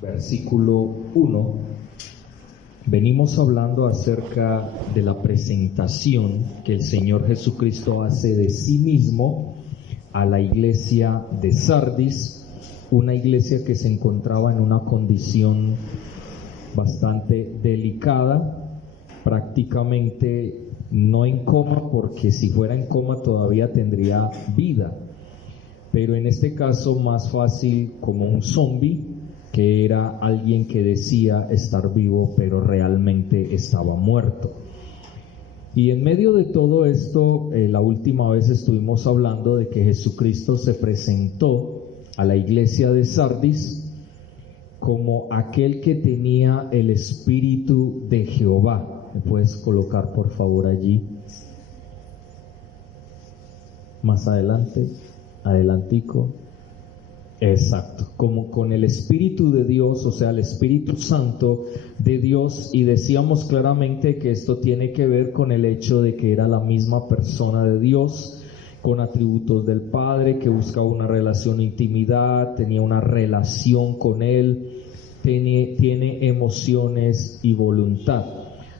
versículo 1, venimos hablando acerca de la presentación que el Señor Jesucristo hace de sí mismo a la iglesia de Sardis, una iglesia que se encontraba en una condición bastante delicada, prácticamente no en coma, porque si fuera en coma todavía tendría vida, pero en este caso más fácil como un zombi, que era alguien que decía estar vivo pero realmente estaba muerto. Y en medio de todo esto, la última vez estuvimos hablando de que Jesucristo se presentó a la iglesia de Sardis como aquel que tenía el Espíritu de Jehová. ¿Me puedes colocar por favor allí? Más adelante, adelantico. Exacto, como con el Espíritu de Dios, o sea, el Espíritu Santo de Dios, y decíamos claramente que esto tiene que ver con el hecho de que era la misma persona de Dios, con atributos del Padre, que buscaba una relación de intimidad, tenía una relación con Él, tiene emociones y voluntad.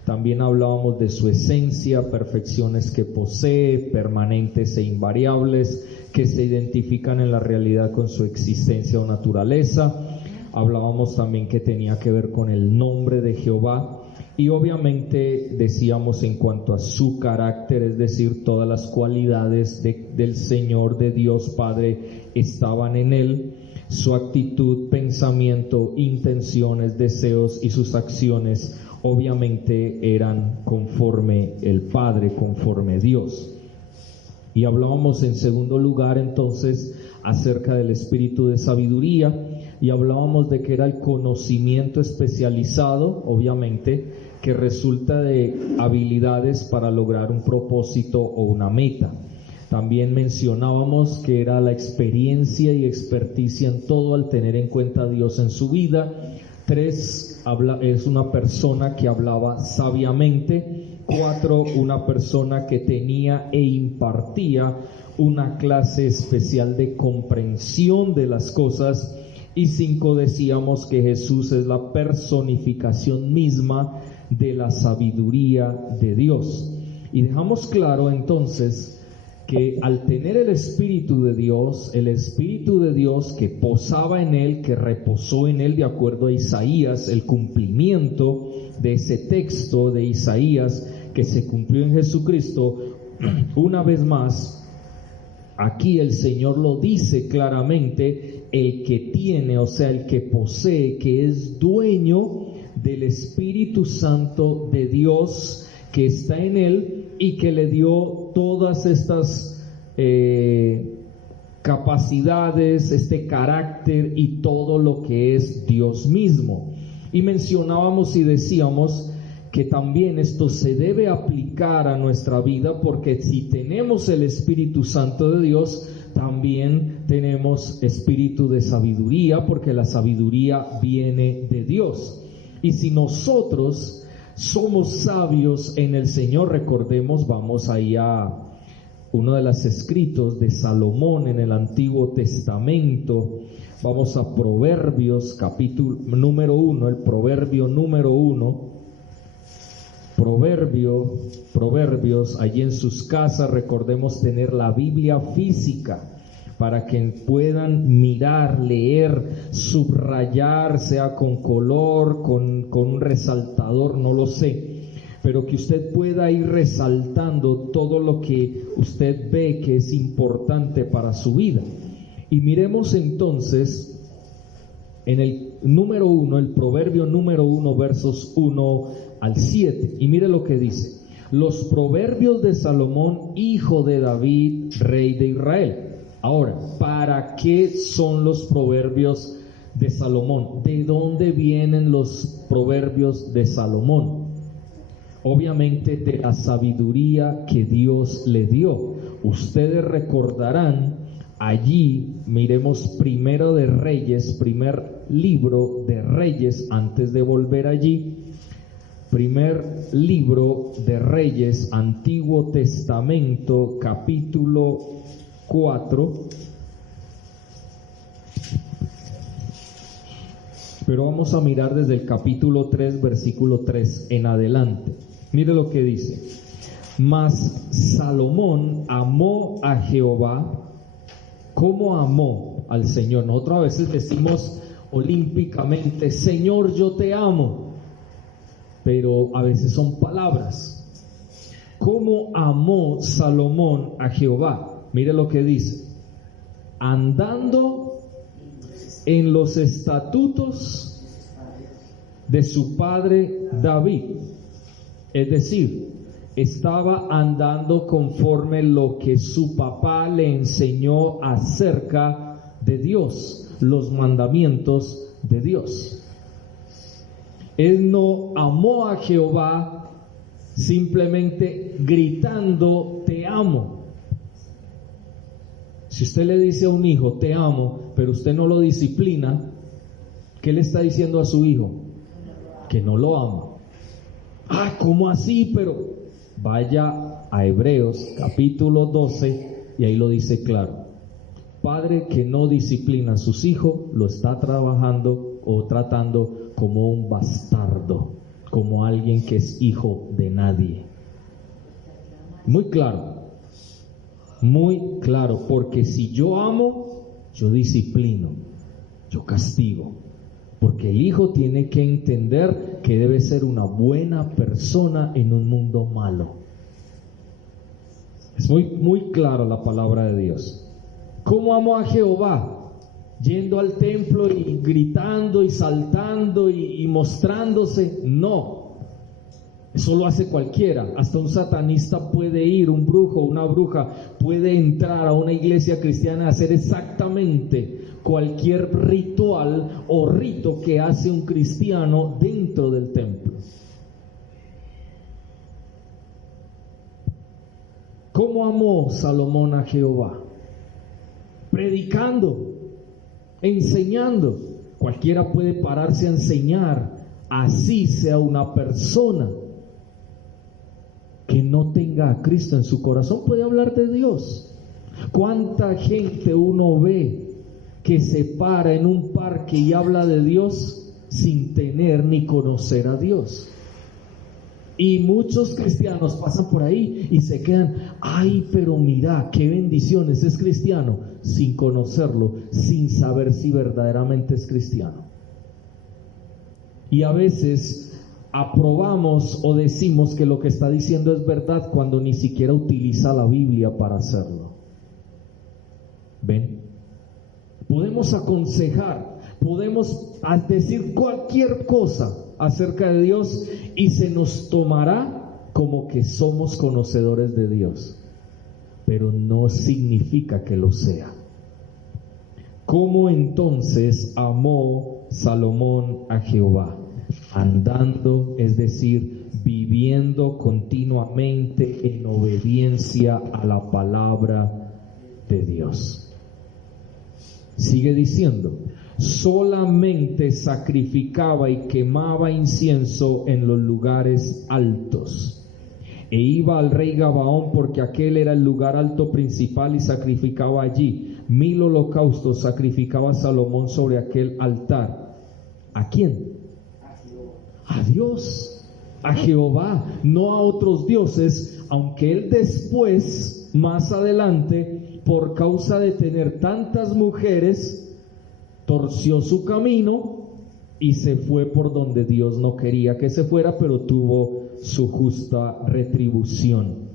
También hablábamos de su esencia, perfecciones que posee, permanentes e invariables, que se identifican en la realidad con su existencia o naturaleza. Hablábamos también que tenía que ver con el nombre de Jehová, y obviamente decíamos en cuanto a su carácter, es decir, todas las cualidades del Señor, de Dios Padre, estaban en Él. Su actitud, pensamiento, intenciones, deseos y sus acciones obviamente eran conforme el Padre, conforme Dios. Y hablábamos en segundo lugar entonces acerca del espíritu de sabiduría, y hablábamos de que era el conocimiento especializado, obviamente, que resulta de habilidades para lograr un propósito o una meta. También mencionábamos que era la experiencia y experticia en todo al tener en cuenta a Dios en su vida. 3, es una persona que hablaba sabiamente. 4, una persona que tenía e impartía una clase especial de comprensión de las cosas. Y 5, decíamos que Jesús es la personificación misma de la sabiduría de Dios. Y dejamos claro entonces que al tener el Espíritu de Dios que posaba en él, que reposó en él, de acuerdo a Isaías, el cumplimiento de ese texto de Isaías que se cumplió en Jesucristo, una vez más, aquí el Señor lo dice claramente, el que tiene, o sea, el que posee, que es dueño del Espíritu Santo de Dios que está en él, y que le dio todas estas capacidades, este carácter y todo lo que es Dios mismo. Y mencionábamos y decíamos que también esto se debe aplicar a nuestra vida, porque si tenemos el Espíritu Santo de Dios, también tenemos espíritu de sabiduría, porque la sabiduría viene de Dios. Y si nosotros somos sabios en el Señor, recordemos, vamos ahí a uno de los escritos de Salomón en el Antiguo Testamento, vamos a Proverbios, capítulo número 1, el proverbio número 1, Proverbios, allí en sus casas, recordemos tener la Biblia física, para que puedan mirar, leer, subrayar, sea con color, con un resaltador, no lo sé, pero que usted pueda ir resaltando todo lo que usted ve que es importante para su vida. Y miremos entonces en el número 1, el proverbio número 1, versos 1 al 7, y mire lo que dice: los proverbios de Salomón, hijo de David, rey de Israel. Ahora, ¿para qué son los proverbios de Salomón? ¿De dónde vienen los proverbios de Salomón? Obviamente de la sabiduría que Dios le dio. Ustedes recordarán, allí miremos Primero de Reyes, primer libro de Reyes, antes de volver allí. Primer libro de Reyes, Antiguo Testamento, capítulo 4, pero vamos a mirar desde el capítulo 3, versículo 3 en adelante. Mire lo que dice. Mas Salomón amó a Jehová. ¿Cómo amó al Señor? Nosotros a veces decimos olímpicamente, Señor, yo te amo, pero a veces son palabras. ¿Cómo amó Salomón a Jehová? Mire lo que dice. Andando en los estatutos de su padre David. Es decir, estaba andando conforme lo que su papá le enseñó acerca de Dios, los mandamientos de Dios. Él no amó a Jehová simplemente gritando, te amo. Si usted le dice a un hijo, te amo, pero usted no lo disciplina, ¿qué le está diciendo a su hijo? Que no lo ama. Ah, ¿cómo así? Pero vaya a Hebreos capítulo 12 y ahí lo dice claro. Padre que no disciplina a sus hijos lo está trabajando o tratando como un bastardo, como alguien que es hijo de nadie. Muy claro, porque si yo amo, yo disciplino, yo castigo, porque el hijo tiene que entender que debe ser una buena persona en un mundo malo. Es muy clara la palabra de Dios. ¿Cómo amo a Jehová? Yendo al templo y gritando y saltando y mostrándose. No, eso lo hace cualquiera. Hasta un satanista puede ir, un brujo, una bruja puede entrar a una iglesia cristiana y hacer exactamente cualquier ritual o rito que hace un cristiano dentro del templo. ¿Cómo amó Salomón a Jehová? Predicando, enseñando. Cualquiera puede pararse a enseñar, así sea una persona que no tenga a Cristo en su corazón, puede hablar de Dios. ¿Cuánta gente uno ve que se para en un parque y habla de Dios sin tener ni conocer a Dios? Y muchos cristianos pasan por ahí y se quedan, ay, pero mira, qué bendiciones, es cristiano, sin conocerlo, sin saber si verdaderamente es cristiano. Y a veces aprobamos o decimos que lo que está diciendo es verdad cuando ni siquiera utiliza la Biblia para hacerlo. ¿Ven? Podemos aconsejar, podemos decir cualquier cosa acerca de Dios y se nos tomará como que somos conocedores de Dios, pero no significa que lo sea. ¿Cómo entonces amó Salomón a Jehová? Andando, es decir, viviendo continuamente en obediencia a la palabra de Dios. Sigue diciendo, solamente sacrificaba y quemaba incienso en los lugares altos, e iba al rey Gabaón porque aquel era el lugar alto principal y sacrificaba allí. 1000 holocaustos sacrificaba Salomón sobre aquel altar. ¿A quién? A Dios, a Jehová, no a otros dioses, aunque él después, más adelante, por causa de tener tantas mujeres, torció su camino y se fue por donde Dios no quería que se fuera, pero tuvo su justa retribución.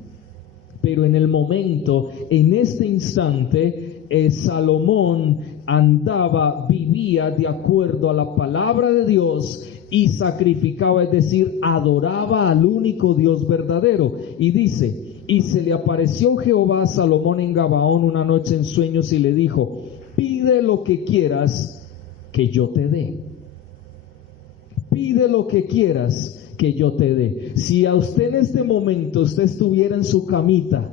Pero en el momento, en este instante, Salomón andaba, vivía de acuerdo a la palabra de Dios y sacrificaba, es decir, adoraba al único Dios verdadero. Y dice, y se le apareció Jehová a Salomón en Gabaón una noche en sueños y le dijo, pide lo que quieras que yo te dé. Pide lo que quieras que yo te dé. Si a usted en este momento usted estuviera en su camita,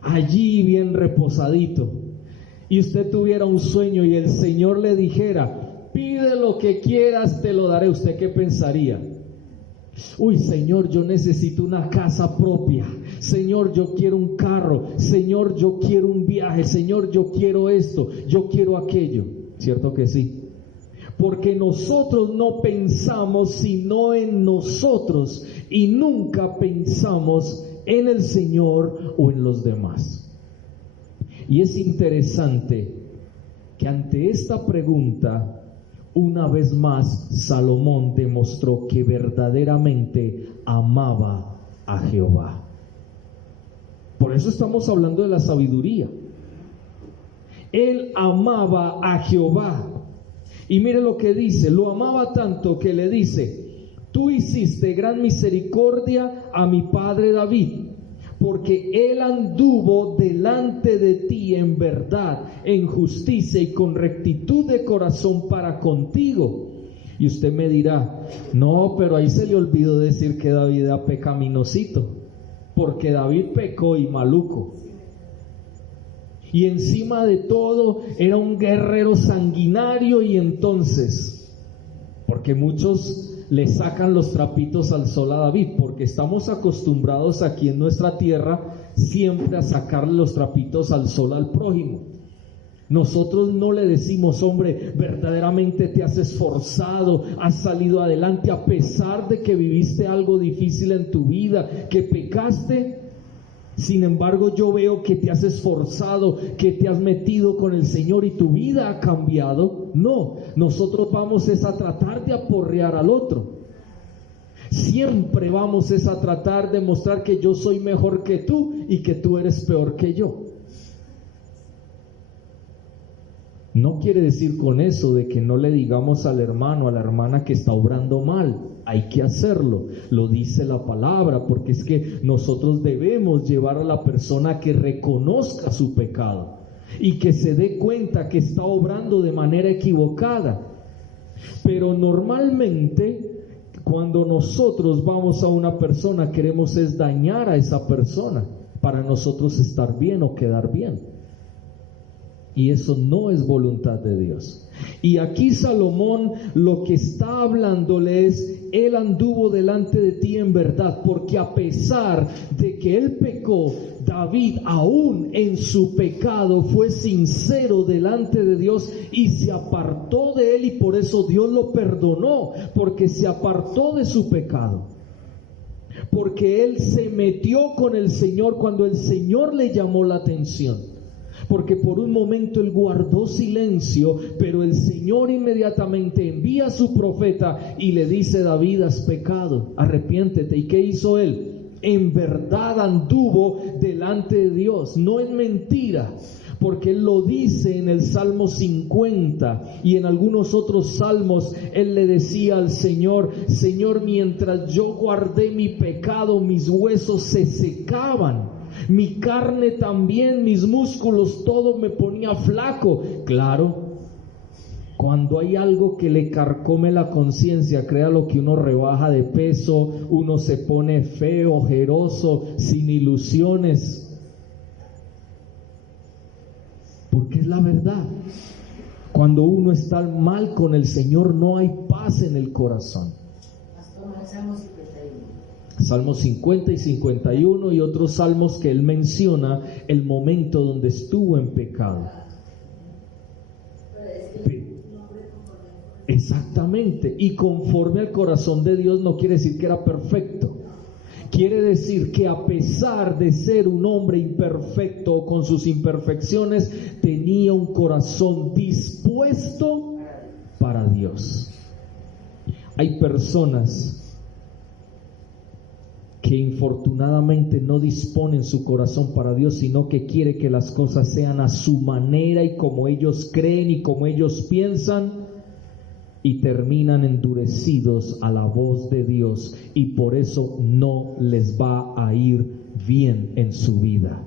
allí bien reposadito, y usted tuviera un sueño y el Señor le dijera, pide lo que quieras, te lo daré, ¿usted qué pensaría? Uy, Señor, yo necesito una casa propia. Señor, yo quiero un carro. Señor, yo quiero un viaje. Señor, yo quiero esto, yo quiero aquello. ¿Cierto que sí? Porque nosotros no pensamos sino en nosotros y nunca pensamos en el Señor o en los demás. Y es interesante que ante esta pregunta, una vez más, Salomón demostró que verdaderamente amaba a Jehová. Por eso estamos hablando de la sabiduría. Él amaba a Jehová. Y mire lo que dice, lo amaba tanto que le dice: tú hiciste gran misericordia a mi padre David, porque él anduvo delante de ti en verdad, en justicia y con rectitud de corazón para contigo. Y usted me dirá: no, pero ahí se le olvidó decir que David era pecaminosito, porque David pecó y maluco. Y encima de todo era un guerrero sanguinario. Y entonces, porque muchos le sacan los trapitos al sol a David, porque estamos acostumbrados aquí en nuestra tierra siempre a sacarle los trapitos al sol al prójimo. Nosotros no le decimos: hombre, verdaderamente te has esforzado, has salido adelante a pesar de que viviste algo difícil en tu vida, que pecaste. Sin embargo, yo veo que te has esforzado, que te has metido con el Señor y tu vida ha cambiado. No, nosotros vamos es a tratar de aporrear al otro. Siempre vamos es a tratar de mostrar que yo soy mejor que tú y que tú eres peor que yo. No quiere decir con eso de que no le digamos al hermano, a la hermana que está obrando mal. Hay que hacerlo, lo dice la palabra, porque es que nosotros debemos llevar a la persona a que reconozca su pecado y que se dé cuenta que está obrando de manera equivocada. Pero normalmente, cuando nosotros vamos a una persona, queremos es dañar a esa persona para nosotros estar bien o quedar bien. Y eso no es voluntad de Dios. Y aquí Salomón lo que está hablándole es: él anduvo delante de ti en verdad, porque a pesar de que él pecó, David aún en su pecado fue sincero delante de Dios y se apartó de él, y por eso Dios lo perdonó, porque se apartó de su pecado. Porque él se metió con el Señor cuando el Señor le llamó la atención. Porque por un momento él guardó silencio, pero el Señor inmediatamente envía a su profeta y le dice: David, has pecado, arrepiéntete. ¿Y qué hizo él? En verdad anduvo delante de Dios, no es mentira, porque él lo dice en el Salmo 50 y en algunos otros salmos. Él le decía al Señor: Señor, mientras yo guardé mi pecado, mis huesos se secaban, mi carne también, mis músculos, todo me ponía flaco. Claro, cuando hay algo que le carcome la conciencia, créalo que uno rebaja de peso, uno se pone feo, ojeroso, sin ilusiones. Porque es la verdad. Cuando uno está mal con el Señor, no hay paz en el corazón. Salmos 50 y 51 y otros salmos que él menciona el momento donde estuvo en pecado. Exactamente, y conforme al corazón de Dios no quiere decir que era perfecto. Quiere decir que a pesar de ser un hombre imperfecto con sus imperfecciones, tenía un corazón dispuesto para Dios. Hay personas que infortunadamente no disponen su corazón para Dios, sino que quiere que las cosas sean a su manera y como ellos creen y como ellos piensan, y terminan endurecidos a la voz de Dios, y por eso no les va a ir bien en su vida.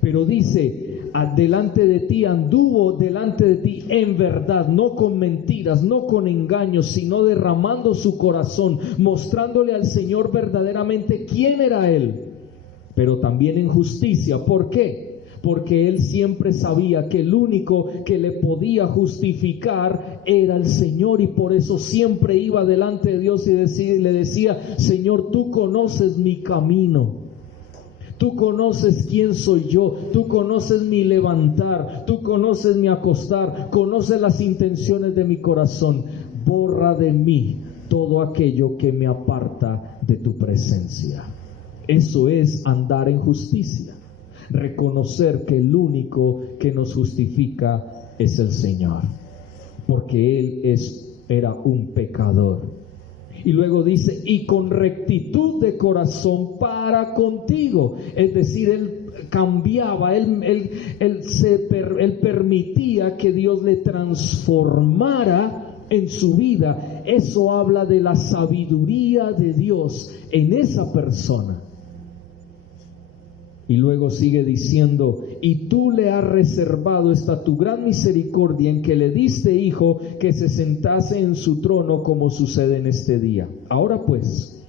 Pero dice: delante de ti anduvo, delante de ti en verdad, no con mentiras, no con engaños, sino derramando su corazón, mostrándole al Señor verdaderamente quién era Él, pero también en justicia. ¿Por qué? Porque él siempre sabía que el único que le podía justificar era el Señor, y por eso siempre iba delante de Dios y le decía: Señor, tú conoces mi camino, Tú conoces quién soy yo, tú conoces mi levantar, tú conoces mi acostar, conoces las intenciones de mi corazón. Borra de mí todo aquello que me aparta de tu presencia. Eso es andar en justicia. Reconocer que el único que nos justifica es el Señor, porque Él era un pecador. Y luego dice, y con rectitud de corazón para contigo. Es decir, Él cambiaba, Él permitía que Dios le transformara en su vida. Eso habla de la sabiduría de Dios en esa persona. Y luego sigue diciendo, y tú le has reservado esta tu gran misericordia en que le diste hijo que se sentase en su trono como sucede en este día. Ahora pues,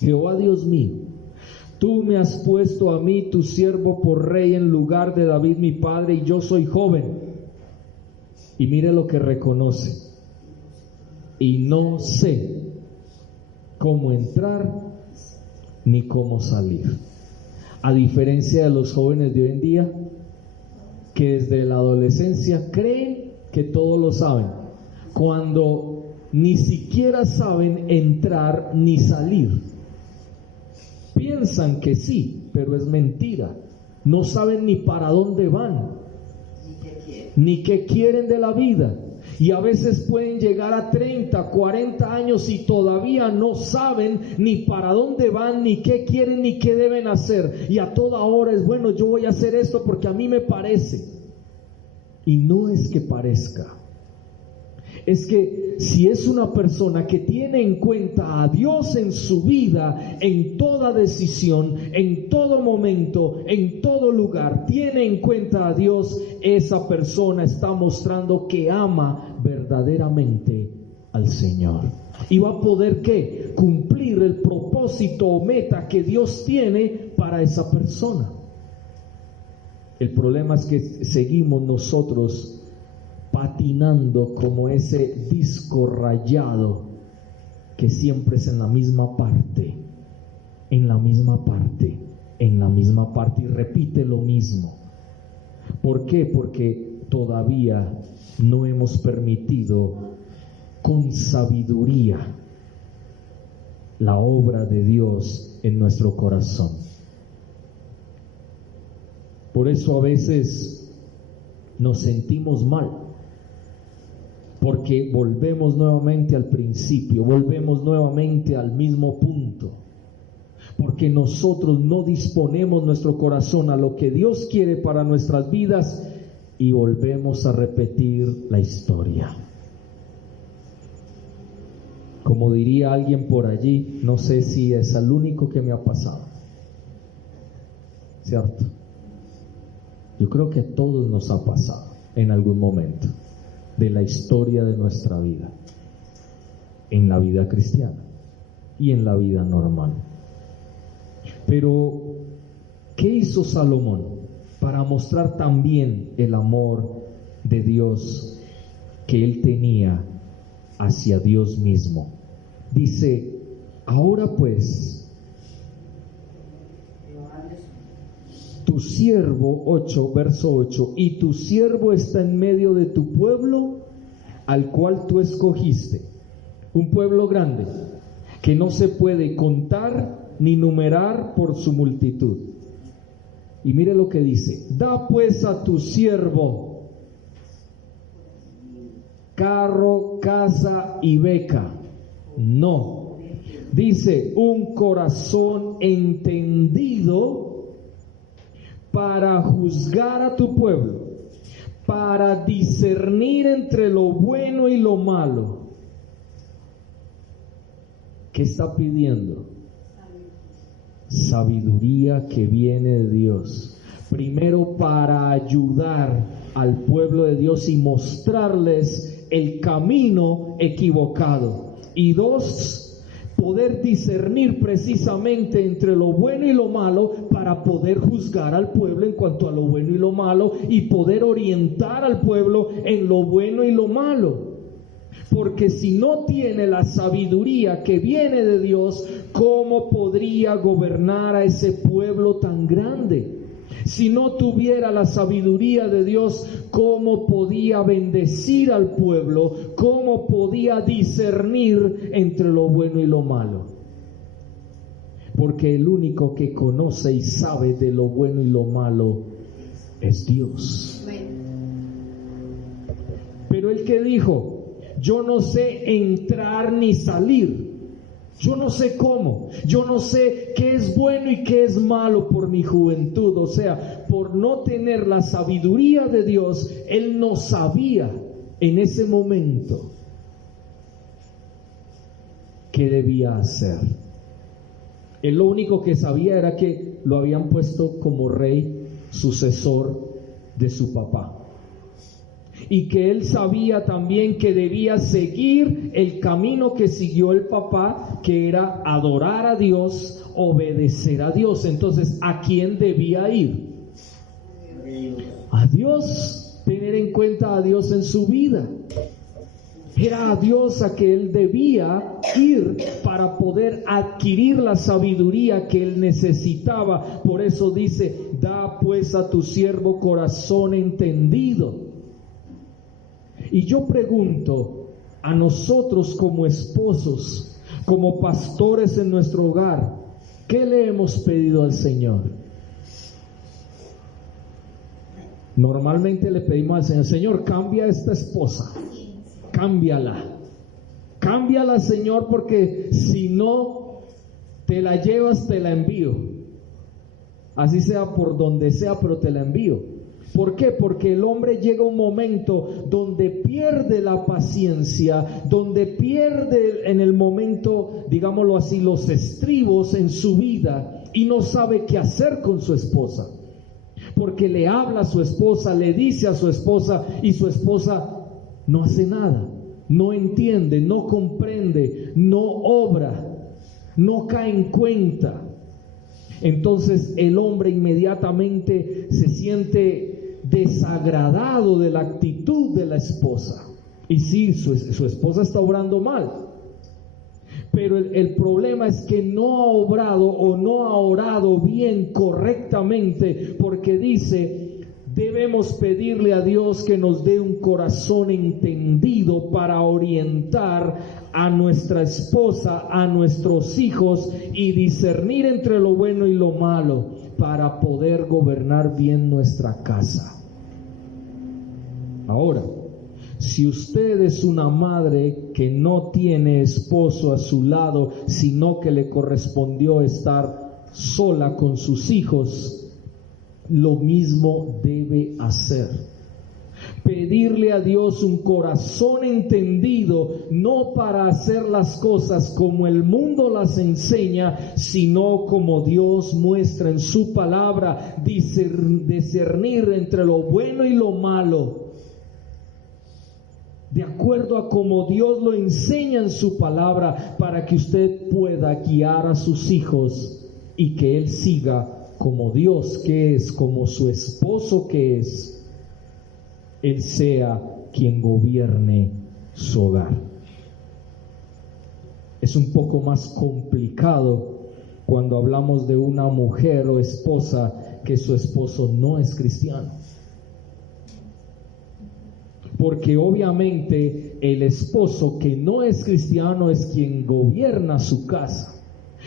Jehová Dios mío, tú me has puesto a mí tu siervo por rey en lugar de David mi padre, y yo soy joven. Y mire lo que reconoce. Y no sé cómo entrar ni cómo salir. A diferencia de los jóvenes de hoy en día, que desde la adolescencia creen que todo lo saben, cuando ni siquiera saben entrar ni salir. Piensan que sí, pero es mentira. No saben ni para dónde van, ni qué quieren de la vida. Y a veces pueden llegar a 30, 40 años y todavía no saben ni para dónde van, ni qué quieren, ni qué deben hacer. Y a toda hora es, bueno, yo voy a hacer esto porque a mí me parece. Y no es que parezca. Es que si es una persona que tiene en cuenta a Dios en su vida, en toda decisión, en todo momento, en todo lugar, tiene en cuenta a Dios, esa persona está mostrando que ama verdaderamente al Señor. Y va a poder, ¿qué? Cumplir el propósito o meta que Dios tiene para esa persona. El problema es que seguimos nosotros patinando como ese disco rayado que siempre es en la misma parte, en la misma parte, en la misma parte, y repite lo mismo. ¿Por qué? Porque todavía no hemos permitido con sabiduría la obra de Dios en nuestro corazón. Por eso a veces nos sentimos mal, porque volvemos nuevamente al principio, volvemos nuevamente al mismo punto, porque nosotros no disponemos nuestro corazón a lo que Dios quiere para nuestras vidas y volvemos a repetir la historia. Como diría alguien por allí, no sé si es el único que me ha pasado, ¿cierto? Yo creo que a todos nos ha pasado en algún momento de la historia de nuestra vida, en la vida cristiana y en la vida normal. Pero, ¿qué hizo Salomón para mostrar también el amor de Dios que él tenía hacia Dios mismo? Dice, ahora pues, tu siervo, 8, verso 8, y tu siervo está en medio de tu pueblo, al cual tú escogiste, un pueblo grande, que no se puede contar ni numerar por su multitud. Y mire lo que dice, da pues a tu siervo carro, casa y beca. No, dice, un corazón entendido para juzgar a tu pueblo, para discernir entre lo bueno y lo malo. ¿Qué está pidiendo? Sabiduría que viene de Dios. Primero, para ayudar al pueblo de Dios y mostrarles el camino equivocado. Y dos, poder discernir precisamente entre lo bueno y lo malo para poder juzgar al pueblo en cuanto a lo bueno y lo malo y poder orientar al pueblo en lo bueno y lo malo. ¿Por porque si no tiene la sabiduría que viene de Dios, ¿cómo podría gobernar a ese pueblo tan grande? Si no tuviera la sabiduría de Dios, ¿cómo podía bendecir al pueblo? ¿Cómo podía discernir entre lo bueno y lo malo? Porque el único que conoce y sabe de lo bueno y lo malo es Dios. Pero el que dijo, yo no sé entrar ni salir, yo no sé cómo, yo no sé qué es bueno y qué es malo por mi juventud, o sea, por no tener la sabiduría de Dios, él no sabía en ese momento qué debía hacer. Él lo único que sabía era que lo habían puesto como rey sucesor de su papá. Y que él sabía también que debía seguir el camino que siguió el papá, que era adorar a Dios, obedecer a Dios. Entonces, ¿a quién debía ir? A Dios, tener en cuenta a Dios en su vida. Era a Dios a que él debía ir para poder adquirir la sabiduría que él necesitaba. Por eso dice, da pues a tu siervo corazón entendido. Y yo pregunto a nosotros como esposos, como pastores en nuestro hogar, ¿qué le hemos pedido al Señor? Normalmente le pedimos al Señor, Señor, cambia a esta esposa, cámbiala, Señor, porque si no te la llevas, te la envío. Así sea por donde sea, pero te la envío. ¿Por qué? Porque el hombre llega a un momento donde pierde la paciencia, donde pierde en el momento, digámoslo así, los estribos en su vida y no sabe qué hacer con su esposa. Porque le habla a su esposa, le dice a su esposa y su esposa no hace nada, no entiende, no comprende, no obra, no cae en cuenta. Entonces el hombre inmediatamente se siente desagradado de la actitud de la esposa. Y sí, su esposa está obrando mal, pero el problema es que no ha obrado o no ha orado bien, correctamente, porque dice, debemos pedirle a Dios que nos dé un corazón entendido para orientar a nuestra esposa, a nuestros hijos y discernir entre lo bueno y lo malo para poder gobernar bien nuestra casa. Ahora, si usted es una madre que no tiene esposo a su lado, sino que le correspondió estar sola con sus hijos, lo mismo debe hacer. Pedirle a Dios un corazón entendido, no para hacer las cosas como el mundo las enseña, sino como Dios muestra en su palabra, discernir entre lo bueno y lo malo, de acuerdo a como Dios lo enseña en su palabra, para que usted pueda guiar a sus hijos y que Él siga como Dios que es, como su esposo que es, Él sea quien gobierne su hogar. Es un poco más complicado cuando hablamos de una mujer o esposa que su esposo no es cristiano. Porque obviamente el esposo que no es cristiano es quien gobierna su casa.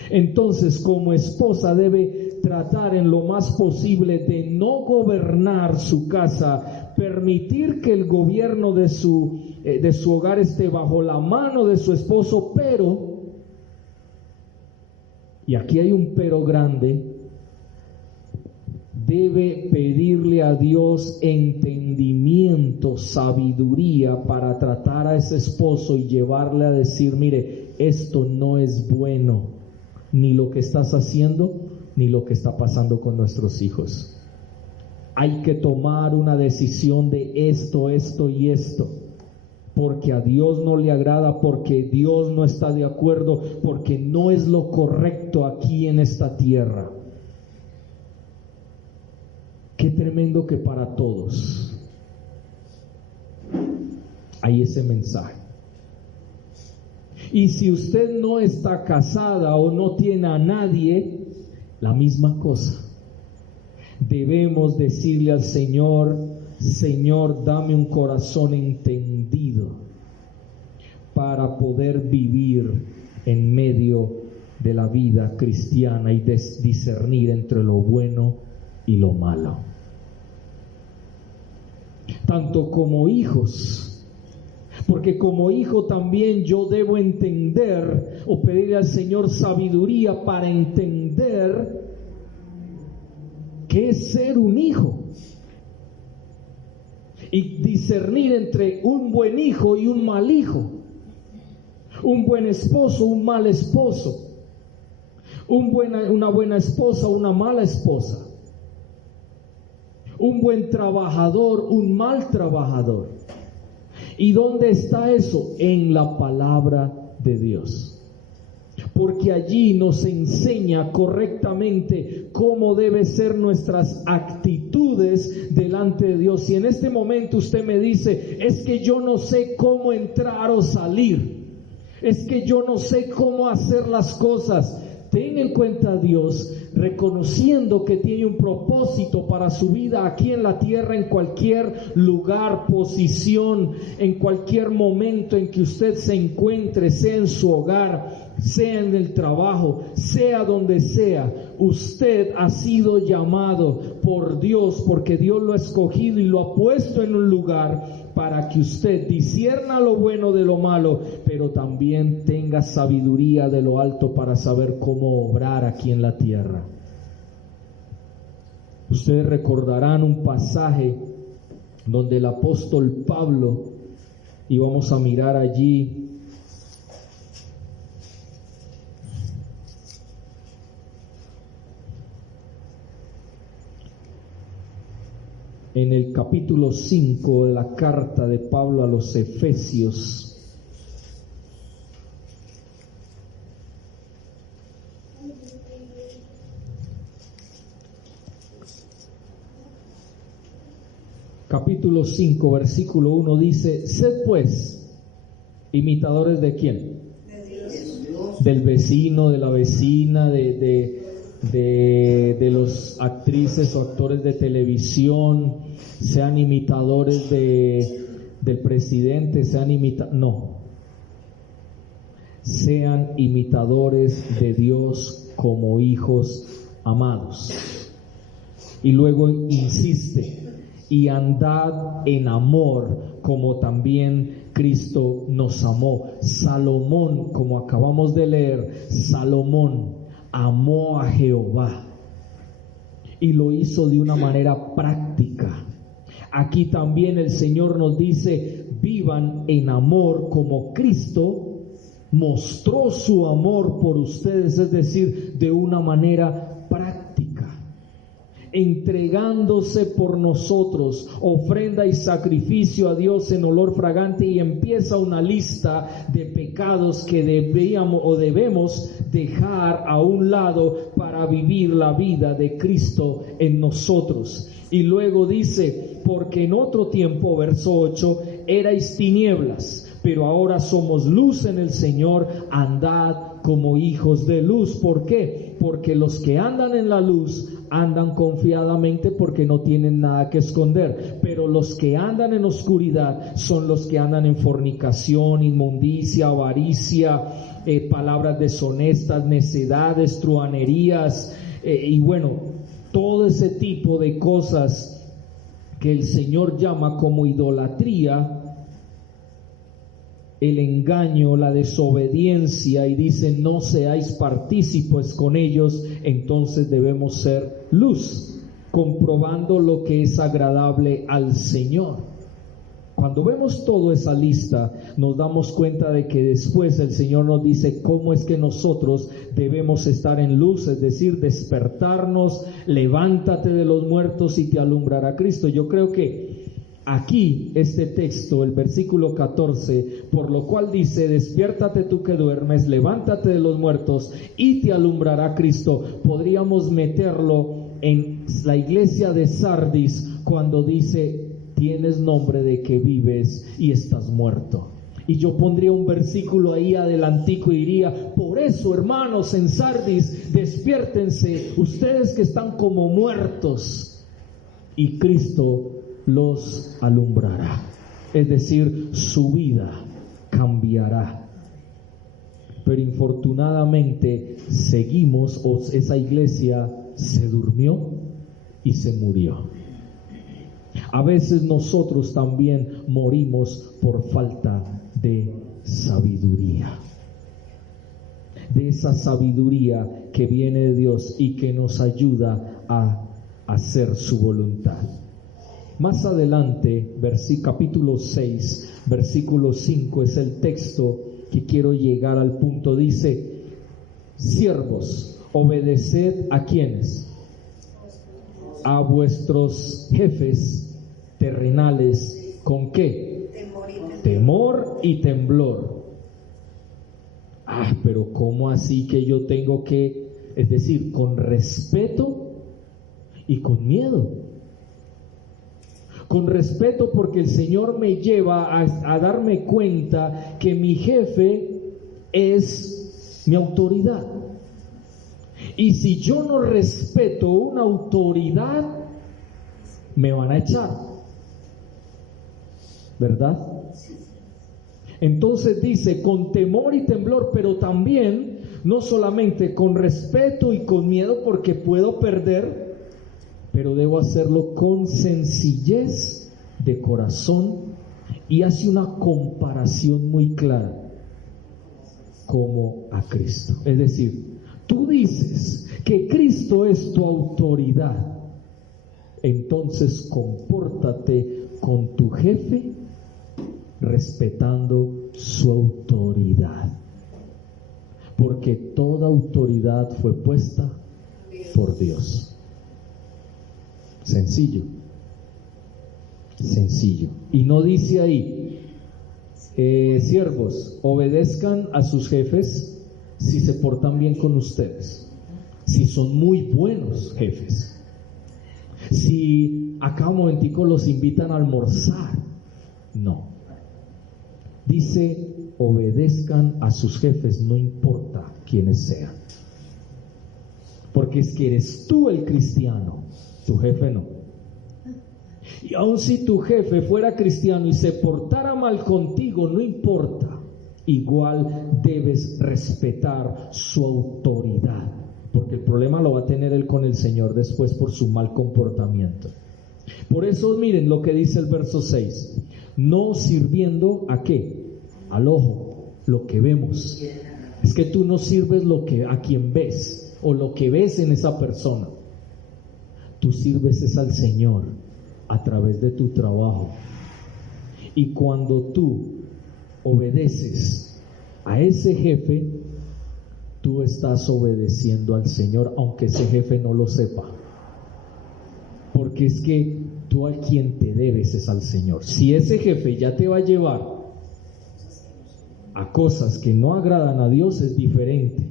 Entonces, como esposa debe tratar en lo más posible de no gobernar su casa, permitir que el gobierno de su hogar esté bajo la mano de su esposo, pero, y aquí hay un pero grande, debe pedirle a Dios entendimiento, sabiduría para tratar a ese esposo y llevarle a decir, mire, esto no es bueno, ni lo que estás haciendo, ni lo que está pasando con nuestros hijos. Hay que tomar una decisión de esto y esto, porque a Dios no le agrada, porque Dios no está de acuerdo, porque no es lo correcto aquí en esta tierra. Qué tremendo que para todos hay ese mensaje. Y si usted no está casada o no tiene a nadie, la misma cosa. Debemos decirle al Señor: Señor, dame un corazón entendido para poder vivir en medio de la vida cristiana y discernir entre lo bueno y lo malo. Tanto como hijos, porque como hijo también yo debo entender o pedirle al Señor sabiduría para entender qué es ser un hijo y discernir entre un buen hijo y un mal hijo, un buen esposo, un mal esposo, una buena esposa, una mala esposa, un buen trabajador, un mal trabajador. ¿Y dónde está eso? En la palabra de Dios. Porque allí nos enseña correctamente cómo deben ser nuestras actitudes delante de Dios. Si en este momento usted me dice: es que yo no sé cómo entrar o salir, es que yo no sé cómo hacer las cosas, ten en cuenta a Dios, reconociendo que tiene un propósito para su vida aquí en la tierra, en cualquier lugar, posición, en cualquier momento en que usted se encuentre, sea en su hogar, sea en el trabajo, sea donde sea. Usted ha sido llamado por Dios, porque Dios lo ha escogido y lo ha puesto en un lugar para que usted discierna lo bueno de lo malo, pero también tenga sabiduría de lo alto para saber cómo obrar aquí en la tierra. Ustedes recordarán un pasaje donde el apóstol Pablo, y vamos a mirar allí en el capítulo 5 de la carta de Pablo a los Efesios. Capítulo 5, versículo 1 dice: sed pues imitadores ¿de quién? De Dios. Del vecino, de la vecina, de los actrices o actores de televisión, sean imitadores del presidente, sean imitadores de Dios como hijos amados. Y luego insiste: y andad en amor como también Cristo nos amó. Salomón, como acabamos de leer, Salomón amó a Jehová y lo hizo de una manera práctica. Aquí también el Señor nos dice: vivan en amor como Cristo mostró su amor por ustedes, es decir, de una manera práctica, entregándose por nosotros, ofrenda y sacrificio a Dios en olor fragante, y empieza una lista de pecados que debemos dejar a un lado para vivir la vida de Cristo en nosotros. Y luego dice: porque en otro tiempo, verso 8, erais tinieblas, pero ahora somos luz en el Señor, andad como hijos de luz. ¿Por qué? Porque los que andan en la luz andan confiadamente porque no tienen nada que esconder, pero los que andan en oscuridad son los que andan en fornicación, inmundicia, avaricia, palabras deshonestas, necedades, truhanerías, y bueno, todo ese tipo de cosas que el Señor llama como idolatría, el engaño, la desobediencia, y dice: no seáis partícipes con ellos. Entonces debemos ser luz, comprobando lo que es agradable al Señor. Cuando vemos toda esa lista, nos damos cuenta de que después el Señor nos dice cómo es que nosotros debemos estar en luz, es decir, despertarnos: levántate de los muertos y te alumbrará Cristo. Yo creo que aquí este texto, el versículo 14, por lo cual dice: despiértate tú que duermes, levántate de los muertos y te alumbrará Cristo, podríamos meterlo en la iglesia de Sardis cuando dice: tienes nombre de que vives y estás muerto. Y yo pondría un versículo ahí adelantico y diría: por eso, hermanos en Sardis, despiértense, ustedes que están como muertos, y Cristo los alumbrará. Es decir, su vida cambiará. Pero infortunadamente seguimos, o esa iglesia se durmió y se murió. A veces nosotros también morimos por falta de sabiduría. De esa sabiduría que viene de Dios y que nos ayuda a hacer su voluntad. Más adelante, capítulo 6, versículo 5, es el texto que quiero llegar al punto. Dice: siervos, obedeced ¿a quiénes? A vuestros jefes terrenales. ¿Con qué? Temor y temblor. Pero ¿cómo así que yo tengo que? Es decir, con respeto y con miedo. Con respeto, porque el Señor me lleva a darme cuenta que mi jefe es mi autoridad. Y si yo no respeto una autoridad, me van a echar, ¿verdad? Entonces dice: con temor y temblor, pero también no solamente con respeto y con miedo, porque puedo perder, pero debo hacerlo con sencillez de corazón. Y hace una comparación muy clara, como a Cristo. Es decir, tú dices que Cristo es tu autoridad, entonces compórtate con tu jefe respetando su autoridad, porque toda autoridad fue puesta por Dios. Sencillo. Y no dice ahí: siervos, obedezcan a sus jefes si se portan bien con ustedes, si son muy buenos jefes, si a cada momentico los invitan a almorzar. No. Dice: obedezcan a sus jefes, no importa quiénes sean, porque es que eres tú el cristiano, tu jefe no. Y aun si tu jefe fuera cristiano y se portara mal contigo, no importa, igual debes respetar su autoridad, porque el problema lo va a tener él con el Señor después por su mal comportamiento. Por eso miren lo que dice el verso 6: no sirviendo ¿a qué? Al ojo, lo que vemos. Es que tú no sirves a quien ves o lo que ves en esa persona. Tú sirves es al Señor a través de tu trabajo. Y cuando tú obedeces a ese jefe, tú estás obedeciendo al Señor, aunque ese jefe no lo sepa. Porque es que tú a quien te debes es al Señor. Si ese jefe ya te va a llevar a cosas que no agradan a Dios, es diferente,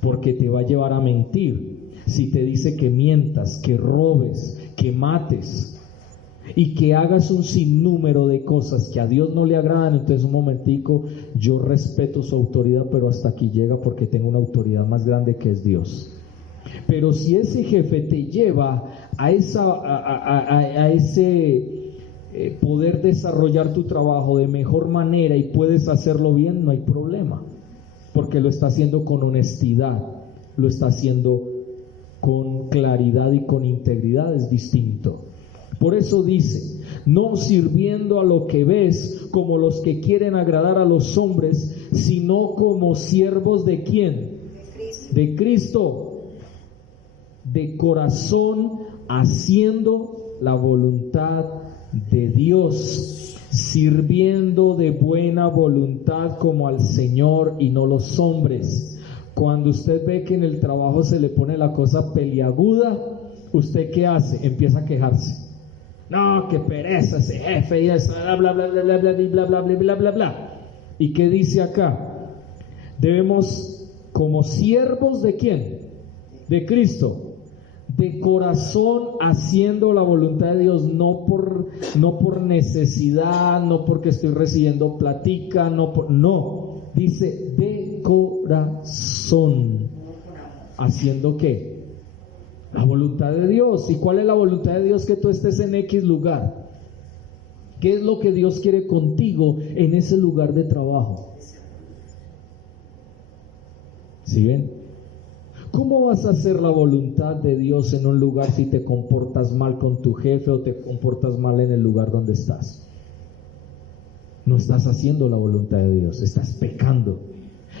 porque te va a llevar a mentir. Si te dice que mientas, que robes, que mates y que hagas un sinnúmero de cosas que a Dios no le agradan, entonces un momentico, yo respeto su autoridad, pero hasta aquí llega, porque tengo una autoridad más grande que es Dios. Pero si ese jefe te lleva a ese poder desarrollar tu trabajo de mejor manera y puedes hacerlo bien, no hay problema, porque lo está haciendo con honestidad, lo está haciendo con claridad y con integridad, es distinto. Por eso dice: no sirviendo a lo que ves como los que quieren agradar a los hombres, sino como siervos ¿de quién? De Cristo, de corazón, haciendo la voluntad de Dios, sirviendo de buena voluntad como al Señor y no los hombres. Cuando usted ve que en el trabajo se le pone la cosa peliaguda, ¿usted qué hace? Empieza a quejarse. No, qué pereza ese jefe y eso, bla, bla, bla, bla, bla, bla, bla, bla, bla, bla, bla, bla. ¿Y qué dice acá? Debemos, como siervos ¿de quién? De Cristo, de corazón haciendo la voluntad de Dios, no por necesidad, no porque estoy recibiendo platica, no, dice de corazón, haciendo ¿qué? La voluntad de Dios. ¿Y cuál es la voluntad de Dios? Que tú estés en X lugar. ¿Qué es lo que Dios quiere contigo en ese lugar de trabajo? ¿Sí ven? ¿Cómo vas a hacer la voluntad de Dios en un lugar si te comportas mal con tu jefe o te comportas mal en el lugar donde estás? No estás haciendo la voluntad de Dios, estás pecando.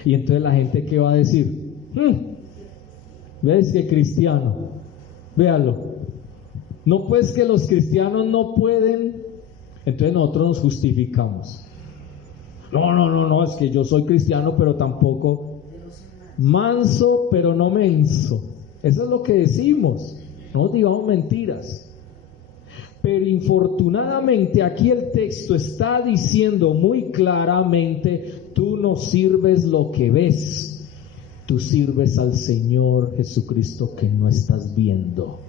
Y entonces la gente, ¿qué va a decir? ¿Ves que cristiano? Véalo. No, pues que los cristianos no pueden. Entonces nosotros nos justificamos. No, es que yo soy cristiano, pero tampoco manso, pero no menso. Eso es lo que decimos. No digamos mentiras. Pero infortunadamente aquí el texto está diciendo muy claramente: tú no sirves lo que ves, tú sirves al Señor Jesucristo que no estás viendo.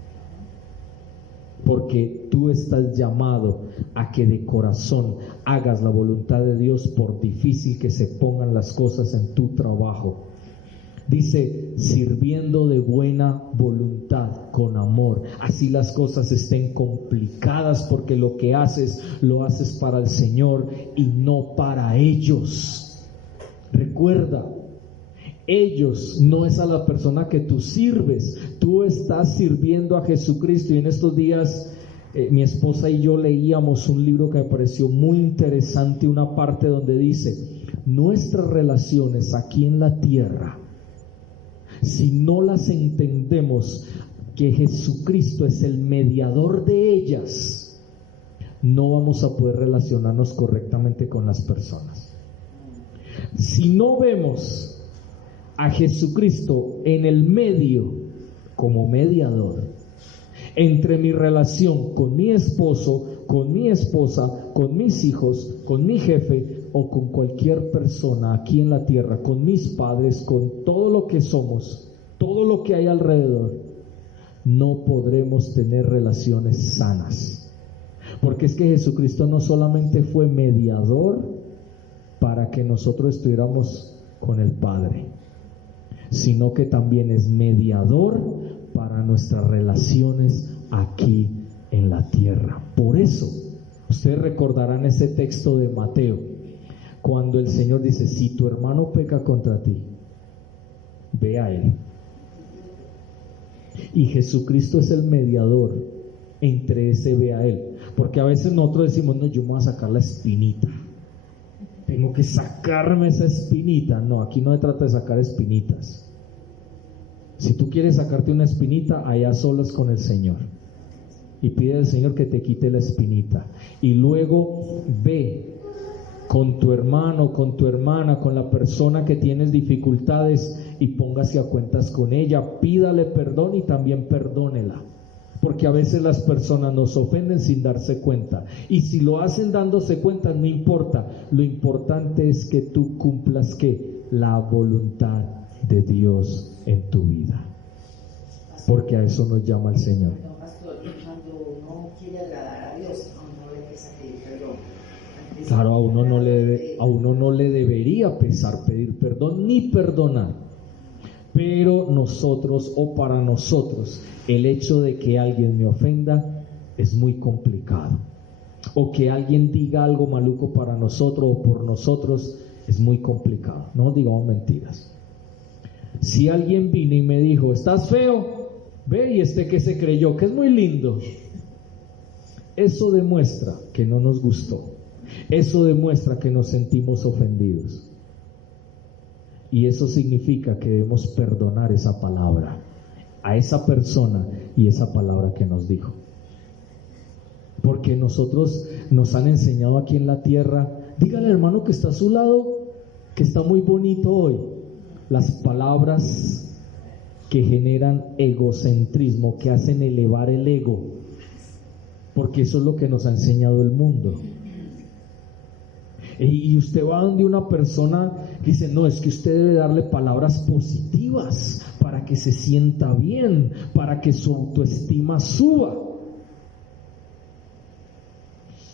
Porque tú estás llamado a que de corazón hagas la voluntad de Dios, por difícil que se pongan las cosas en tu trabajo. Dice, sirviendo de buena voluntad, con amor. Así las cosas estén complicadas, porque lo que haces, lo haces para el Señor y no para ellos. Recuerda, ellos no es a la persona que tú sirves, tú estás sirviendo a Jesucristo. Y en estos días mi esposa y yo leíamos un libro que me pareció muy interesante, una parte donde dice: nuestras relaciones aquí en la tierra, si no las entendemos que Jesucristo es el mediador de ellas, no vamos a poder relacionarnos correctamente con las personas. Si no vemos a Jesucristo en el medio como mediador entre mi relación con mi esposo, con mi esposa, con mis hijos, con mi jefe o con cualquier persona aquí en la tierra, con mis padres, con todo lo que somos, todo lo que hay alrededor, no podremos tener relaciones sanas. Porque es que Jesucristo no solamente fue mediador para que nosotros estuviéramos con el Padre, sino que también es mediador para nuestras relaciones aquí en la tierra. Por eso, ustedes recordarán ese texto de Mateo, cuando el Señor dice: si tu hermano peca contra ti, ve a él. Y Jesucristo es el mediador entre ese ve a él. Porque a veces nosotros decimos: no, yo me voy a sacar la espinita, tengo que sacarme esa espinita. No, aquí no se trata de sacar espinitas. Si tú quieres sacarte una espinita, allá solas con el Señor, y pide al Señor que te quite la espinita, y luego ve con tu hermano, con tu hermana, con la persona que tienes dificultades, y póngase a cuentas con ella, pídale perdón y también perdónela. Porque a veces las personas nos ofenden sin darse cuenta, y si lo hacen dándose cuenta, no importa. Lo importante es que tú cumplas ¿qué? La voluntad de Dios en tu vida, porque a eso nos llama el Señor. Cuando uno quiere agradar a Dios, a uno le pesa pedir perdón. Claro, a uno no le debería pesar pedir perdón ni perdonar, pero nosotros, o para nosotros, el hecho de que alguien me ofenda es muy complicado, o que alguien diga algo maluco para nosotros o por nosotros es muy complicado. No digamos mentiras. Si alguien vino y me dijo: estás feo, ve, y que se creyó que es muy lindo, eso demuestra que no nos gustó, eso demuestra que nos sentimos ofendidos, y eso significa que debemos perdonar esa palabra, a esa persona y esa palabra que nos dijo. Porque nosotros nos han enseñado aquí en la tierra: dígale al hermano que está a su lado que está muy bonito hoy. Las palabras que generan egocentrismo, que hacen elevar el ego, porque eso es lo que nos ha enseñado el mundo. Y usted va donde una persona que dice: no, es que usted debe darle palabras positivas para que se sienta bien, para que su autoestima suba.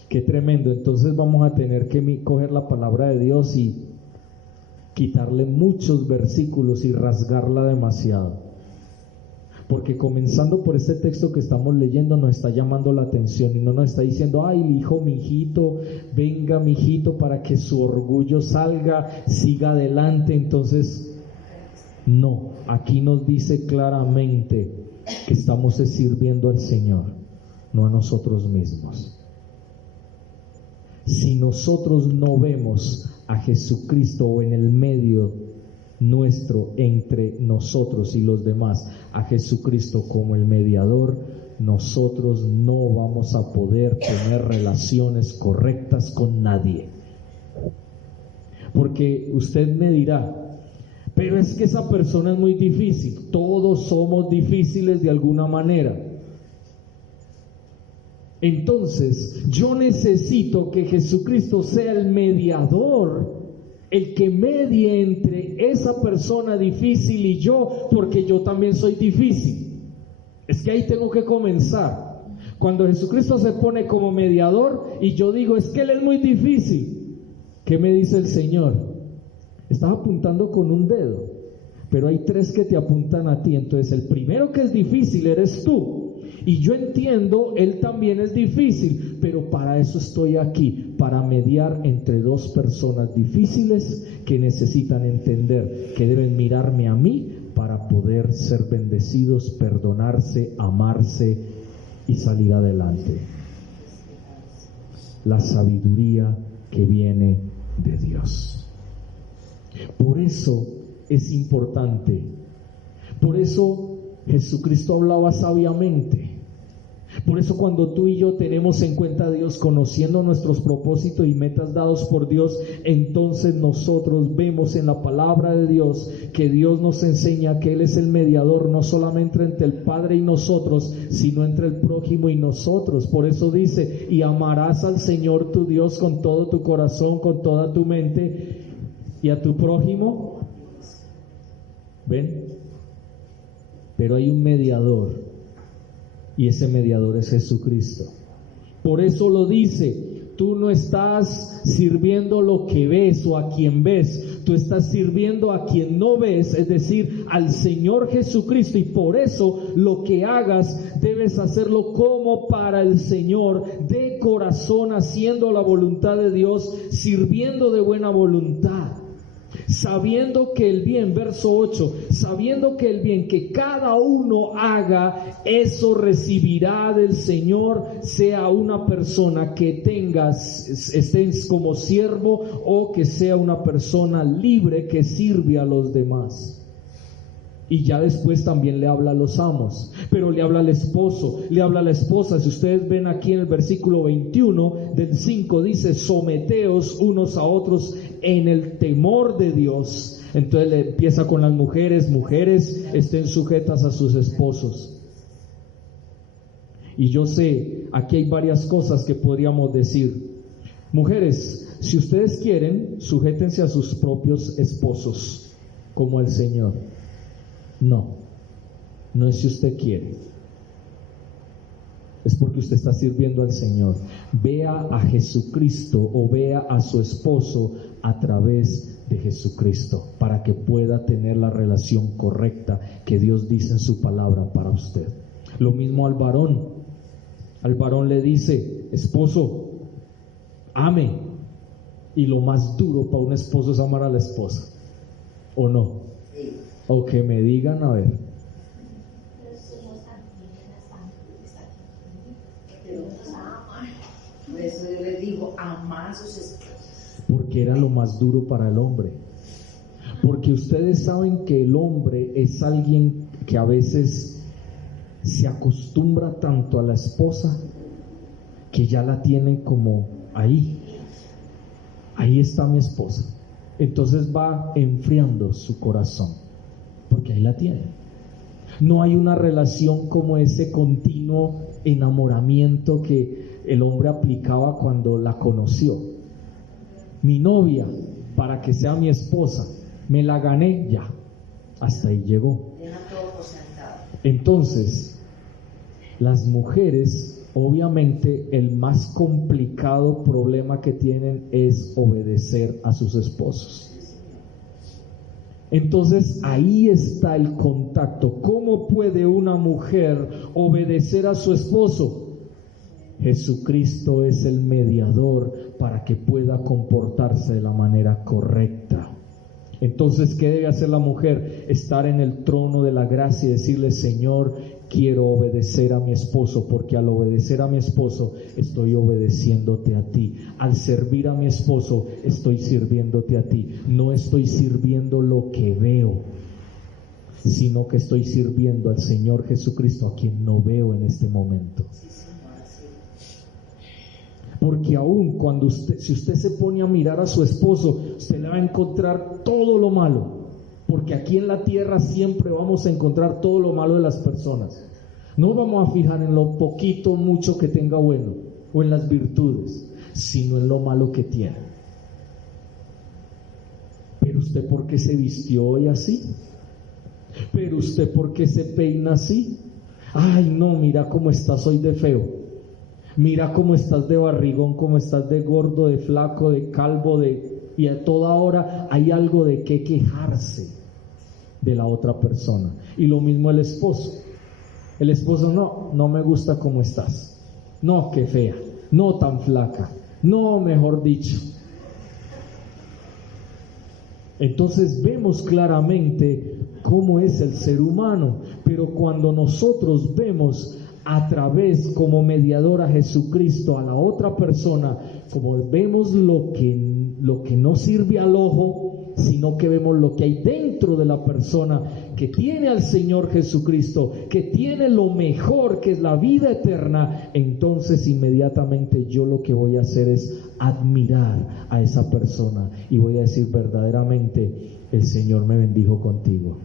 Qué tremendo. Entonces vamos a tener que coger la palabra de Dios y quitarle muchos versículos y rasgarla demasiado. Porque comenzando por este texto que estamos leyendo nos está llamando la atención y no nos está diciendo, ay, hijo, mi hijito, venga, mi hijito, para que su orgullo salga, siga adelante. Entonces, no, aquí nos dice claramente que estamos sirviendo al Señor, no a nosotros mismos. Si nosotros no vemos a Jesucristo o en el medio nuestro, entre nosotros y los demás, a Jesucristo como el mediador, nosotros no vamos a poder tener relaciones correctas con nadie. Porque usted me dirá, pero es que esa persona es muy difícil. Todos somos difíciles de alguna manera. Entonces, yo necesito que Jesucristo sea el mediador, el que medie entre esa persona difícil y yo, porque yo también soy difícil. Es que ahí tengo que comenzar. Cuando Jesucristo se pone como mediador y yo digo, es que Él es muy difícil, ¿qué me dice el Señor? Estás apuntando con un dedo, pero hay tres que te apuntan a ti. Entonces el primero que es difícil eres tú. Y yo entiendo, Él también es difícil, pero para eso estoy aquí, para mediar entre dos personas difíciles que necesitan entender que deben mirarme a mí para poder ser bendecidos, perdonarse, amarse y salir adelante. La sabiduría que viene de Dios. Por eso es importante. Por eso Jesucristo hablaba sabiamente. Por eso cuando tú y yo tenemos en cuenta a Dios, conociendo nuestros propósitos y metas dados por Dios, entonces nosotros vemos en la palabra de Dios que Dios nos enseña que Él es el mediador, no solamente entre el Padre y nosotros, sino entre el prójimo y nosotros. Por eso dice, y amarás al Señor tu Dios con todo tu corazón, con toda tu mente, y a tu prójimo. ¿Ven? Pero hay un mediador, y ese mediador es Jesucristo. Por eso lo dice, tú no estás sirviendo lo que ves o a quien ves, tú estás sirviendo a quien no ves, es decir, al Señor Jesucristo, y por eso lo que hagas debes hacerlo como para el Señor, de corazón, haciendo la voluntad de Dios, sirviendo de buena voluntad. Sabiendo que el bien, verso 8, sabiendo que el bien que cada uno haga, eso recibirá del Señor, sea una persona que estés como siervo o que sea una persona libre que sirve a los demás. Y ya después también le habla a los amos, pero le habla al esposo, le habla a la esposa. Si ustedes ven aquí en el versículo 21 del 5, dice, someteos unos a otros en el temor de Dios. Entonces le empieza con las mujeres, mujeres estén sujetas a sus esposos. Y yo sé, aquí hay varias cosas que podríamos decir. Mujeres, si ustedes quieren, sujétense a sus propios esposos, como al Señor. No es si usted quiere, es porque usted está sirviendo al Señor. Vea a Jesucristo o vea a su esposo a través de Jesucristo, para que pueda tener la relación correcta que Dios dice en su palabra para usted. Lo mismo al varón le dice, esposo, ame. Y lo más duro para un esposo es amar a la esposa, ¿o no? O que me digan, a ver. Por eso yo les digo, amar a sus esposos. Porque era lo más duro para el hombre. Porque ustedes saben que el hombre es alguien que a veces se acostumbra tanto a la esposa que ya la tienen como ahí está mi esposa. Entonces va enfriando su corazón, porque ahí la tiene. No hay una relación como ese continuo enamoramiento que el hombre aplicaba cuando la conoció. Mi novia, para que sea mi esposa, me la gané, ya, hasta ahí llegó. Entonces, las mujeres, obviamente, el más complicado problema que tienen es obedecer a sus esposos. Entonces, ahí está el contacto. ¿Cómo puede una mujer obedecer a su esposo? Jesucristo es el mediador para que pueda comportarse de la manera correcta. Entonces, ¿qué debe hacer la mujer? Estar en el trono de la gracia y decirle: Señor, quiero obedecer a mi esposo, porque al obedecer a mi esposo estoy obedeciéndote a ti. Al servir a mi esposo estoy sirviéndote a ti. No estoy sirviendo lo que veo, sino que estoy sirviendo al Señor Jesucristo, a quien no veo en este momento. Porque aún cuando si usted se pone a mirar a su esposo, usted le va a encontrar todo lo malo. Porque aquí en la tierra siempre vamos a encontrar todo lo malo de las personas. No vamos a fijar en lo poquito o mucho que tenga bueno, o en las virtudes, sino en lo malo que tiene. Pero usted, ¿por qué se vistió hoy así? Pero usted, ¿por qué se peina así? Ay, no, mira cómo estás hoy de feo. Mira cómo estás de barrigón, cómo estás de gordo, de flaco, de calvo, y a toda hora hay algo de qué quejarse de la otra persona. Y lo mismo el esposo. El esposo: no me gusta cómo estás. No, qué fea. No, tan flaca. No, mejor dicho. Entonces vemos claramente cómo es el ser humano. Pero cuando nosotros vemos a través, como mediador, a Jesucristo, a la otra persona, como vemos lo que no sirve al ojo, sino que vemos lo que hay dentro de la persona, que tiene al Señor Jesucristo, que tiene lo mejor, que es la vida eterna, entonces inmediatamente yo lo que voy a hacer es admirar a esa persona y voy a decir: verdaderamente el Señor me bendijo contigo,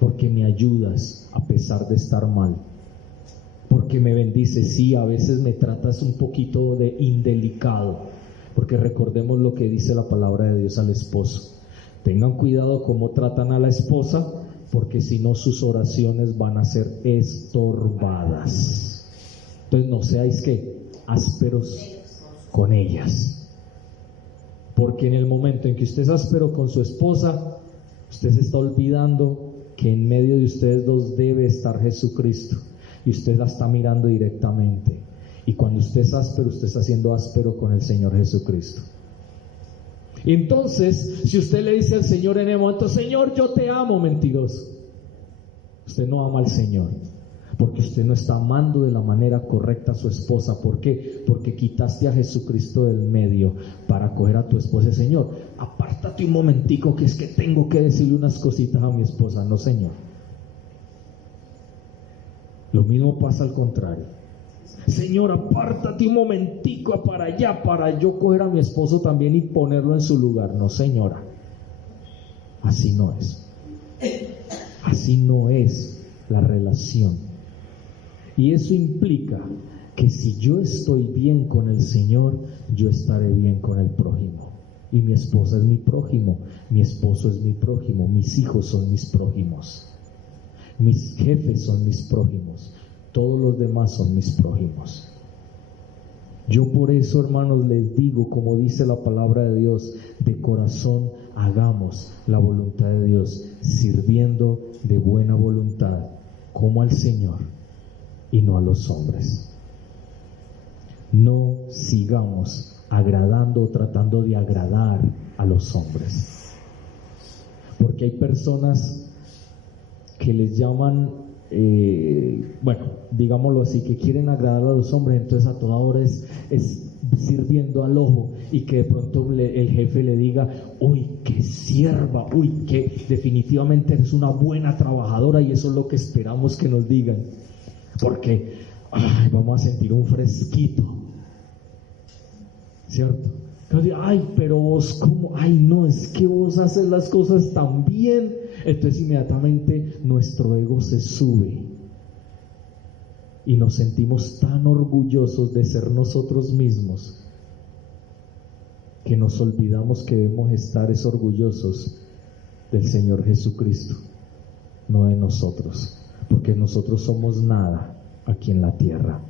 porque me ayudas a pesar de estar mal, porque me bendices. Sí, a veces me tratas un poquito de indelicado, porque recordemos lo que dice la palabra de Dios al esposo: tengan cuidado cómo tratan a la esposa, porque si no sus oraciones van a ser estorbadas. Entonces no seáis ásperos con ellas, porque en el momento en que usted es áspero con su esposa, usted se está olvidando que en medio de ustedes dos debe estar Jesucristo, y usted la está mirando directamente. Y cuando usted es áspero, usted está siendo áspero con el Señor Jesucristo. Entonces, si usted le dice al Señor en el momento: Señor, yo te amo, mentiroso, usted no ama al Señor, porque usted no está amando de la manera correcta a su esposa. ¿Por qué? Porque quitaste a Jesucristo del medio para coger a tu esposa. Señor, apártate un momentico, que es que tengo que decirle unas cositas a mi esposa. No, Señor. Lo mismo pasa al contrario. Señor, apártate un momentico para allá, para yo coger a mi esposo también y ponerlo en su lugar. No, señora, así no es. Así no es la relación. Y eso implica que si yo estoy bien con el Señor, yo estaré bien con el prójimo. Y mi esposa es mi prójimo, mi esposo es mi prójimo, mis hijos son mis prójimos, mis jefes son mis prójimos, todos los demás son mis prójimos. Yo por eso, hermanos, les digo, como dice la palabra de Dios, de corazón hagamos la voluntad de Dios, sirviendo de buena voluntad, como al Señor y no a los hombres. No sigamos agradando o tratando de agradar a los hombres, porque hay personas que les llaman, digámoslo así, que quieren agradar a los hombres, entonces a toda hora es sirviendo al ojo, y que de pronto el jefe le diga: uy, qué sierva, uy, que definitivamente eres una buena trabajadora, y eso es lo que esperamos que nos digan, porque vamos a sentir un fresquito, ¿cierto? Ay, pero vos, ¿cómo? Ay, no, es que vos haces las cosas tan bien. Entonces inmediatamente nuestro ego se sube y nos sentimos tan orgullosos de ser nosotros mismos que nos olvidamos que debemos estar orgullosos del Señor Jesucristo, no de nosotros, porque nosotros somos nada aquí en la tierra.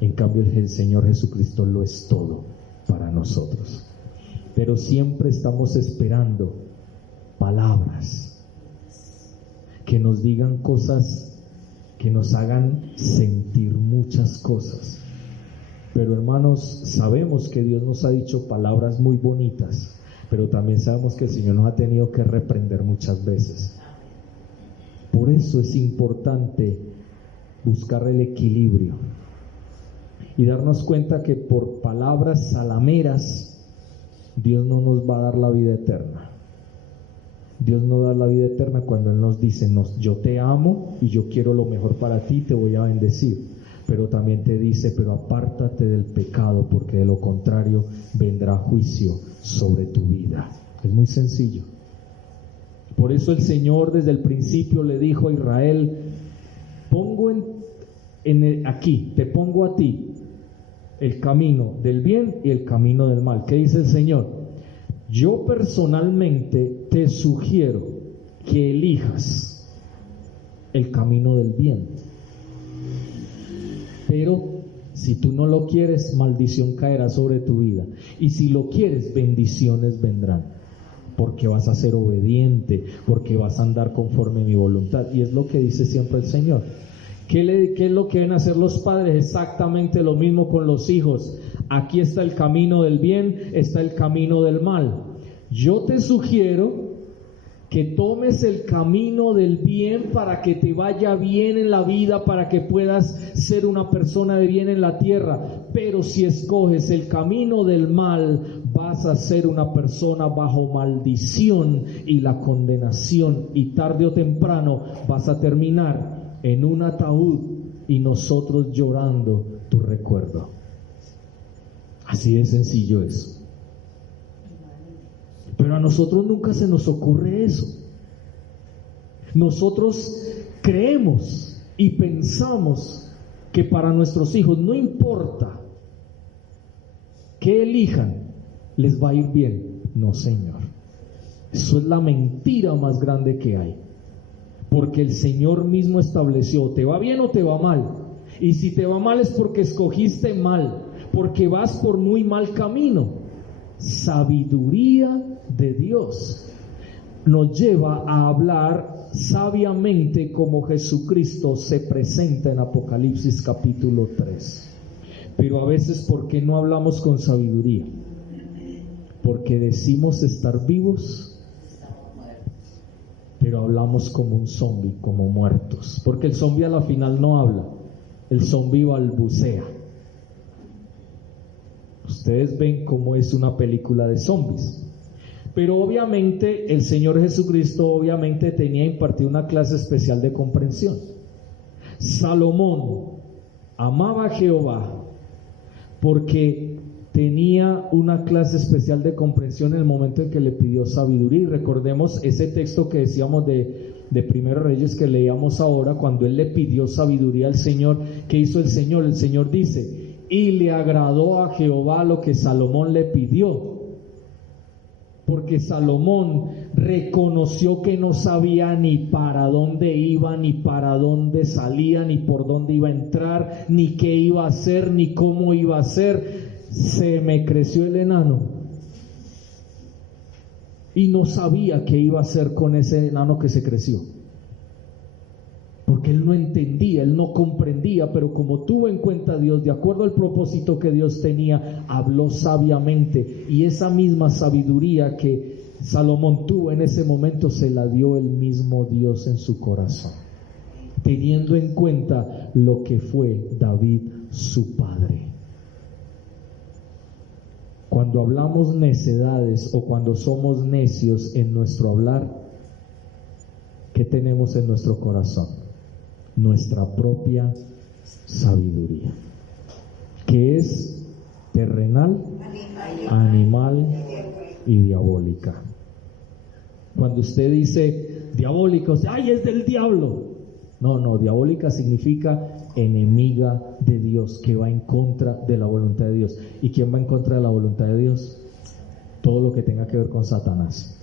En cambio, el Señor Jesucristo lo es todo para nosotros. Pero siempre estamos esperando palabras que nos digan cosas, que nos hagan sentir muchas cosas. Pero hermanos, sabemos que Dios nos ha dicho palabras muy bonitas, pero también sabemos que el Señor nos ha tenido que reprender muchas veces. Por eso es importante buscar el equilibrio y darnos cuenta que por palabras salameras Dios no nos va a dar la vida eterna. Dios no da la vida eterna cuando Él nos dice, yo te amo y yo quiero lo mejor para ti, te voy a bendecir. Pero también te dice, pero apártate del pecado, porque de lo contrario vendrá juicio sobre tu vida. Es muy sencillo. Por eso el Señor desde el principio le dijo a Israel, aquí, te pongo a ti el camino del bien y el camino del mal. ¿Qué dice el Señor? Yo personalmente te sugiero que elijas el camino del bien. Pero si tú no lo quieres, maldición caerá sobre tu vida. Y si lo quieres, bendiciones vendrán. Porque vas a ser obediente, porque vas a andar conforme a mi voluntad. Y es lo que dice siempre el Señor. ¿Qué es lo que deben hacer los padres? Exactamente lo mismo con los hijos. Aquí está el camino del bien, está el camino del mal. Yo te sugiero que tomes el camino del bien para que te vaya bien en la vida, para que puedas ser una persona de bien en la tierra. Pero si escoges el camino del mal, vas a ser una persona bajo maldición y la condenación, y tarde o temprano vas a terminar en un ataúd y nosotros llorando tu recuerdo. Así de sencillo es. Pero a nosotros nunca se nos ocurre eso. Nosotros creemos y pensamos que para nuestros hijos no importa que elijan, les va a ir bien. No, Señor. Eso es la mentira más grande que hay. Porque el Señor mismo estableció, ¿te va bien o te va mal? Y si te va mal es porque escogiste mal, porque vas por muy mal camino. Sabiduría de Dios nos lleva a hablar sabiamente como Jesucristo se presenta en Apocalipsis capítulo 3. Pero a veces, ¿por qué no hablamos con sabiduría? Porque decimos estar vivos, pero hablamos como un zombi, como muertos. Porque el zombi a la final no habla, el zombi balbucea. Ustedes ven cómo es una película de zombies. Pero obviamente el Señor Jesucristo tenía impartido una clase especial de comprensión. Salomón amaba a Jehová porque tenía una clase especial de comprensión en el momento en que le pidió sabiduría. Y recordemos ese texto que decíamos de Primero Reyes que leíamos ahora, cuando él le pidió sabiduría al Señor. ¿Qué hizo el Señor? El Señor dice, y le agradó a Jehová lo que Salomón le pidió. Porque Salomón reconoció que no sabía ni para dónde iba, ni para dónde salía, ni por dónde iba a entrar, ni qué iba a hacer, ni cómo iba a hacer. Se me creció el enano y no sabía qué iba a hacer con ese enano que se creció, porque él no entendía, él no comprendía. Pero como tuvo en cuenta a Dios, de acuerdo al propósito que Dios tenía, habló sabiamente, y esa misma sabiduría que Salomón tuvo en ese momento se la dio el mismo Dios en su corazón, teniendo en cuenta lo que fue David su padre. Cuando hablamos necedades o cuando somos necios en nuestro hablar, ¿qué tenemos en nuestro corazón? Nuestra propia sabiduría, que es terrenal, animal y diabólica. Cuando usted dice diabólica, ¡ay, es del diablo! No, diabólica significa enemiga de Dios, que va en contra de la voluntad de Dios. ¿Y quién va en contra de la voluntad de Dios? Todo lo que tenga que ver con Satanás.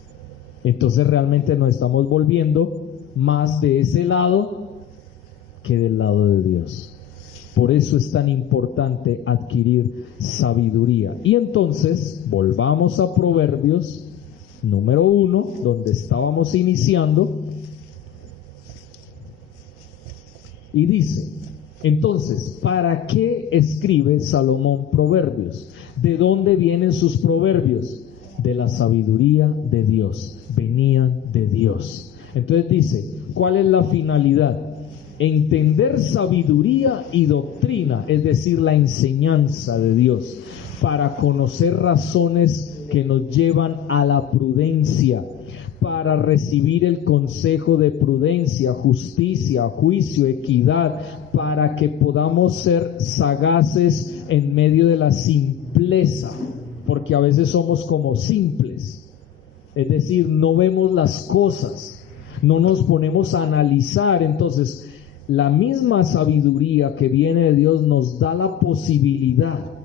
Entonces realmente nos estamos volviendo más de ese lado que del lado de Dios. Por eso es tan importante adquirir sabiduría. Y entonces, volvamos a Proverbios número 1, donde estábamos iniciando. Y dice, entonces, ¿para qué escribe Salomón proverbios? ¿De dónde vienen sus proverbios? De la sabiduría de Dios, venían de Dios. Entonces dice, ¿cuál es la finalidad? Entender sabiduría y doctrina, es decir, la enseñanza de Dios, para conocer razones que nos llevan a la prudencia, para recibir el consejo de prudencia, justicia, juicio, equidad, para que podamos ser sagaces en medio de la simpleza, porque a veces somos como simples, es decir, no vemos las cosas, no nos ponemos a analizar. Entonces, la misma sabiduría que viene de Dios nos da la posibilidad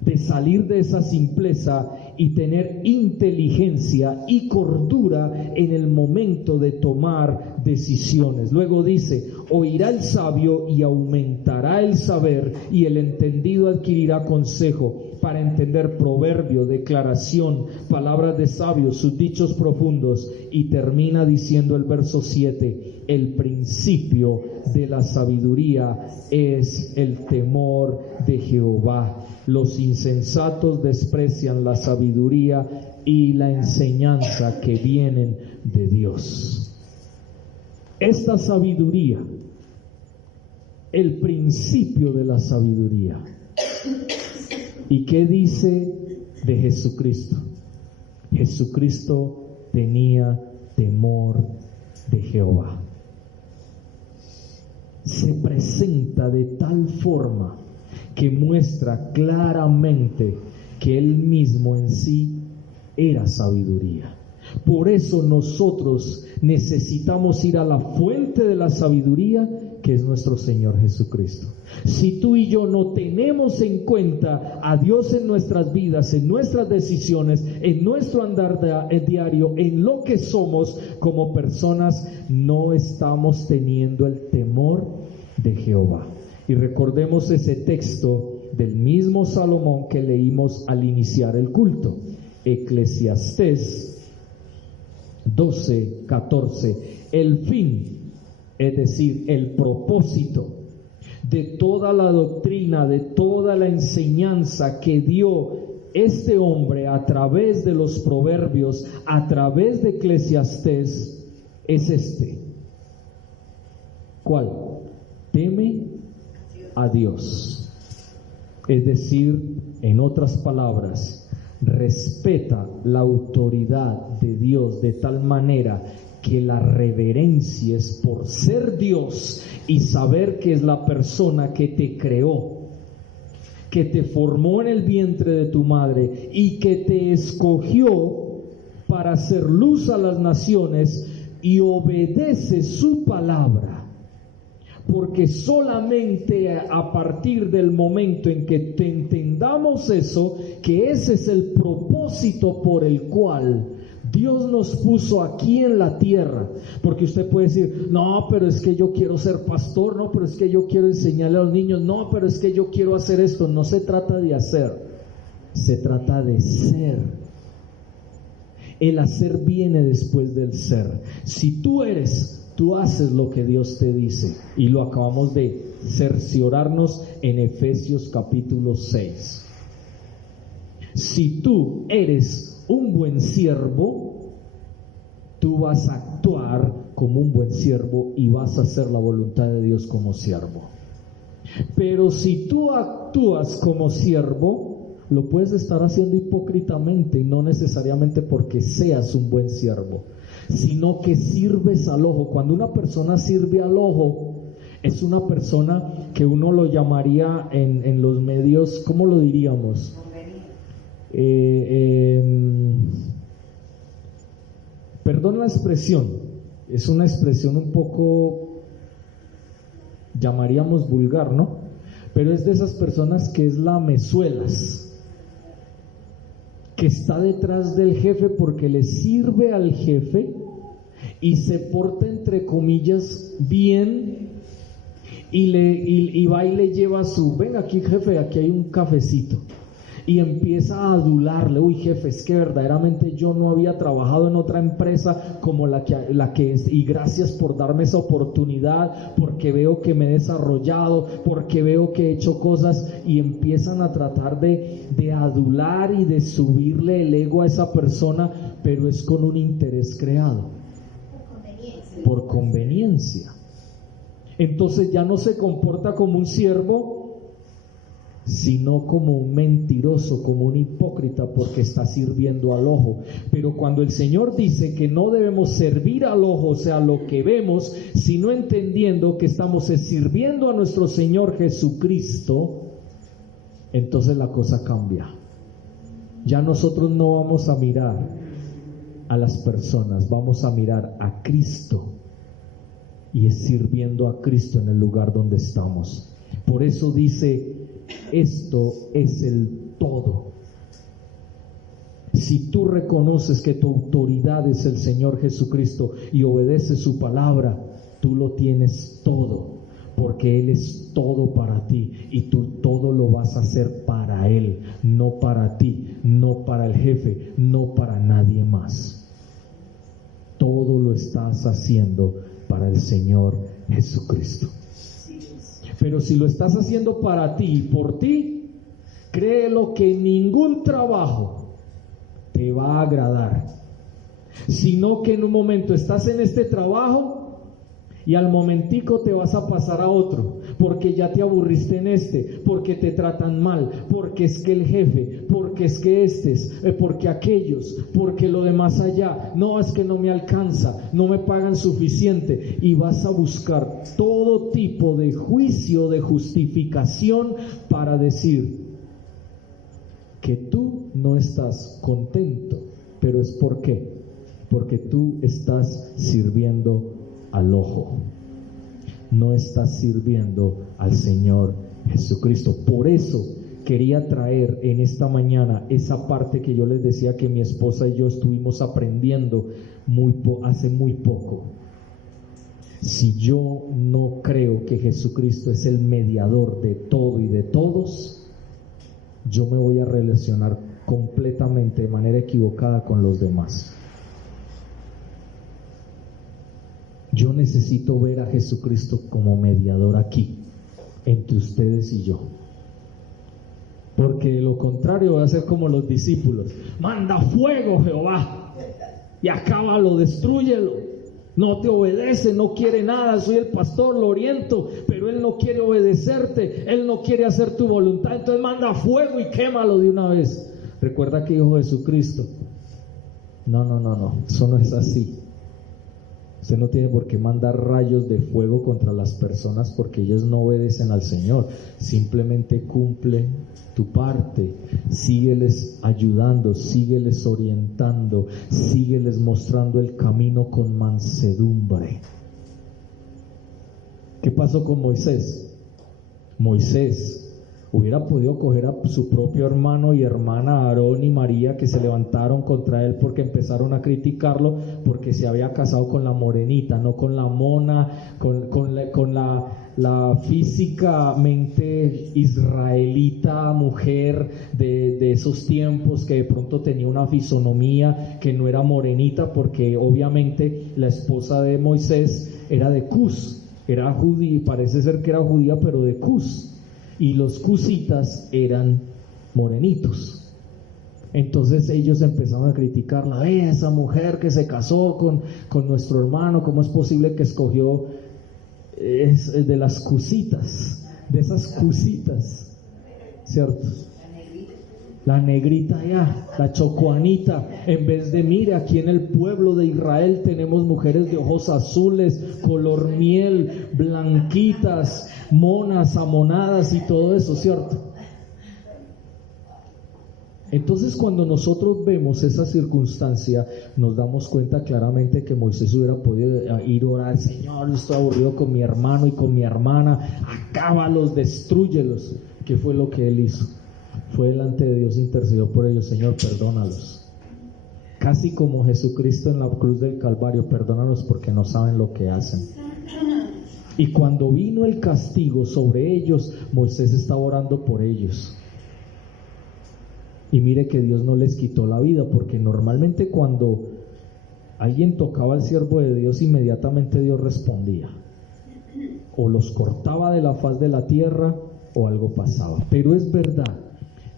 de salir de esa simpleza y tener inteligencia y cordura en el momento de tomar decisiones. Luego dice, oirá el sabio y aumentará el saber, y el entendido adquirirá consejo, para entender proverbio, declaración, palabras de sabios, sus dichos profundos. Y termina diciendo el verso 7, el principio de la sabiduría es el temor de Jehová. Los insensatos desprecian la sabiduría y la enseñanza que vienen de Dios. Esta sabiduría, el principio de la sabiduría. ¿Y qué dice de Jesucristo? Jesucristo tenía temor de Jehová. Se presenta de tal forma que muestra claramente que Él mismo en sí era sabiduría. Por eso nosotros necesitamos ir a la fuente de la sabiduría, que es nuestro Señor Jesucristo. Si tú y yo no tenemos en cuenta a Dios en nuestras vidas, en nuestras decisiones, en nuestro andar diario, en lo que somos como personas, no estamos teniendo el temor de Jehová. Y recordemos ese texto del mismo Salomón que leímos al iniciar el culto, Eclesiastés 12:14. El fin, es decir, el propósito de toda la doctrina, de toda la enseñanza que dio este hombre a través de los proverbios, a través de Eclesiastés, es este. ¿Cuál? Teme a Dios. Es decir, en otras palabras, respeta la autoridad de Dios de tal manera que la reverencies por ser Dios y saber que es la persona que te creó, que te formó en el vientre de tu madre y que te escogió para hacer luz a las naciones, y obedece su palabra. Porque solamente a partir del momento en que te entendamos eso, que ese es el propósito por el cual Dios nos puso aquí en la tierra. Porque usted puede decir, no, pero es que yo quiero ser pastor, no, pero es que yo quiero enseñarle a los niños, no, pero es que yo quiero hacer esto. No se trata de hacer, se trata de ser. El hacer viene después del ser. Si tú eres, tú haces lo que Dios te dice, y lo acabamos de cerciorarnos en Efesios capítulo 6. Si tú eres un buen siervo, tú vas a actuar como un buen siervo y vas a hacer la voluntad de Dios como siervo. Pero si tú actúas como siervo, lo puedes estar haciendo hipócritamente, y no necesariamente porque seas un buen siervo, sino que sirves al ojo. Cuando una persona sirve al ojo, es una persona que uno lo llamaría en los medios, ¿cómo lo diríamos? Perdón la expresión, es una expresión un poco, llamaríamos vulgar, ¿no? Pero es de esas personas que es lamezuelas, que está detrás del jefe porque le sirve al jefe y se porta entre comillas bien y va y le lleva venga aquí jefe, aquí hay un cafecito, y empieza a adularle, uy jefe, es que verdaderamente yo no había trabajado en otra empresa como la que es, y gracias por darme esa oportunidad, porque veo que me he desarrollado, porque veo que he hecho cosas, y empiezan a tratar de adular y de subirle el ego a esa persona, pero es con un interés creado, por conveniencia. Entonces ya no se comporta como un siervo, sino como un mentiroso, como un hipócrita, porque está sirviendo al ojo. Pero cuando el Señor dice que no debemos servir al ojo, o sea, lo que vemos, sino entendiendo que estamos sirviendo a nuestro Señor Jesucristo, entonces la cosa cambia. Ya nosotros no vamos a mirar a las personas, vamos a mirar a Cristo, y es sirviendo a Cristo en el lugar donde estamos. Por eso dice, esto es el todo. Si tú reconoces que tu autoridad es el Señor Jesucristo y obedeces su palabra, tú lo tienes todo, porque Él es todo para ti, y tú todo lo vas a hacer para Él, no para ti, no para el jefe, no para nadie más. Todo lo estás haciendo para el Señor Jesucristo. Pero si lo estás haciendo para ti y por ti, créelo que ningún trabajo te va a agradar, sino que en un momento estás en este trabajo y al momentico te vas a pasar a otro, porque ya te aburriste en este, porque te tratan mal, porque es que el jefe, porque es que porque aquellos, porque lo demás allá, no, es que no me alcanza, no me pagan suficiente, y vas a buscar todo tipo de juicio, de justificación para decir que tú no estás contento. Pero es ¿por qué? Porque tú estás sirviendo al ojo, no estás sirviendo al Señor Jesucristo. Por eso quería traer en esta mañana esa parte que yo les decía que mi esposa y yo estuvimos aprendiendo hace muy poco. Si yo no creo que Jesucristo es el mediador de todo y de todos, yo me voy a relacionar completamente de manera equivocada con los demás. Yo necesito ver a Jesucristo como mediador aquí, entre ustedes y yo. Porque de lo contrario va a ser como los discípulos. Manda fuego, Jehová, y acábalo, destrúyelo. No te obedece, no quiere nada. Soy el pastor, lo oriento, pero él no quiere obedecerte, él no quiere hacer tu voluntad. Entonces manda fuego y quémalo de una vez. Recuerda que dijo Jesucristo, no, eso no es así. Usted no tiene por qué mandar rayos de fuego contra las personas porque ellas no obedecen al Señor. Simplemente cumple tu parte, sígueles ayudando, sígueles orientando, sígueles mostrando el camino con mansedumbre. ¿Qué pasó con Moisés? Moisés hubiera podido coger a su propio hermano y hermana Aarón y María, que se levantaron contra él porque empezaron a criticarlo porque se había casado con la morenita, no con la mona, con la físicamente israelita mujer de esos tiempos, que de pronto tenía una fisonomía que no era morenita, porque obviamente la esposa de Moisés era de Cus, era judía, parece ser que era judía, pero de Cus. Y los cusitas eran morenitos. Entonces ellos empezaron a criticarla. Esa mujer que se casó con nuestro hermano, ¿cómo es posible que escogió es de las cusitas, de esas cusitas, ¿cierto? La negrita ya, la chocuanita, en vez de, mire, aquí en el pueblo de Israel tenemos mujeres de ojos azules, color miel, blanquitas, monas, amonadas y todo eso, ¿cierto? Entonces cuando nosotros vemos esa circunstancia, nos damos cuenta claramente que Moisés hubiera podido ir a orar: Señor, yo estoy aburrido con mi hermano y con mi hermana, acábalos, destrúyelos. ¿Qué fue lo que él hizo? Fue delante de Dios, intercedió por ellos: Señor, perdónalos, casi como Jesucristo en la cruz del Calvario: perdónalos porque no saben lo que hacen. Y cuando vino el castigo sobre ellos, Moisés estaba orando por ellos. Y mire que Dios no les quitó la vida, porque normalmente cuando alguien tocaba al siervo de Dios, inmediatamente Dios respondía. O los cortaba de la faz de la tierra, o algo pasaba. Pero es verdad,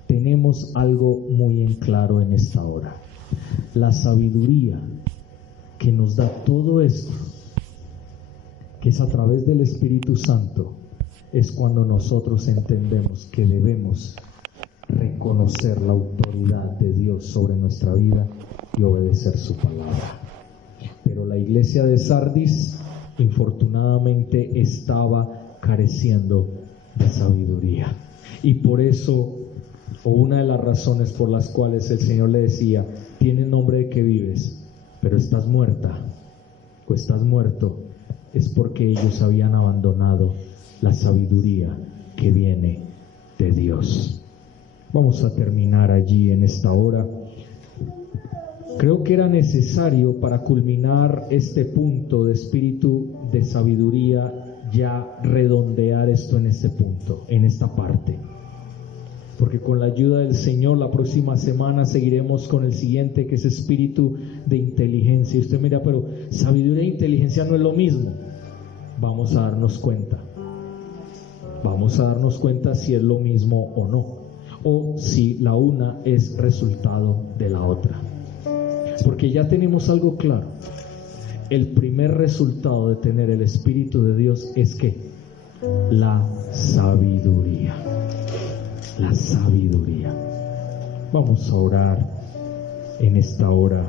tenemos algo muy en claro en esta hora. La sabiduría que nos da todo esto, que es a través del Espíritu Santo, es cuando nosotros entendemos que debemos reconocer la autoridad de Dios sobre nuestra vida y obedecer su palabra. Pero la iglesia de Sardis, infortunadamente, estaba careciendo de sabiduría. Y por eso, o una de las razones por las cuales el Señor le decía: tienes nombre de que vives, pero estás muerta o estás muerto, es porque ellos habían abandonado la sabiduría que viene de Dios. Vamos a terminar allí en esta hora. Creo que era necesario, para culminar este punto de espíritu de sabiduría, ya redondear esto en este punto, en esta parte. Porque con la ayuda del Señor, la próxima semana seguiremos con el siguiente, que es espíritu de inteligencia. Y usted mira, pero sabiduría e inteligencia no es lo mismo. Vamos a darnos cuenta. Vamos a darnos cuenta si es lo mismo o no, o si la una es resultado de la otra. Porque ya tenemos algo claro. El primer resultado de tener el Espíritu de Dios es que la sabiduría. La sabiduría. Vamos a orar en esta hora.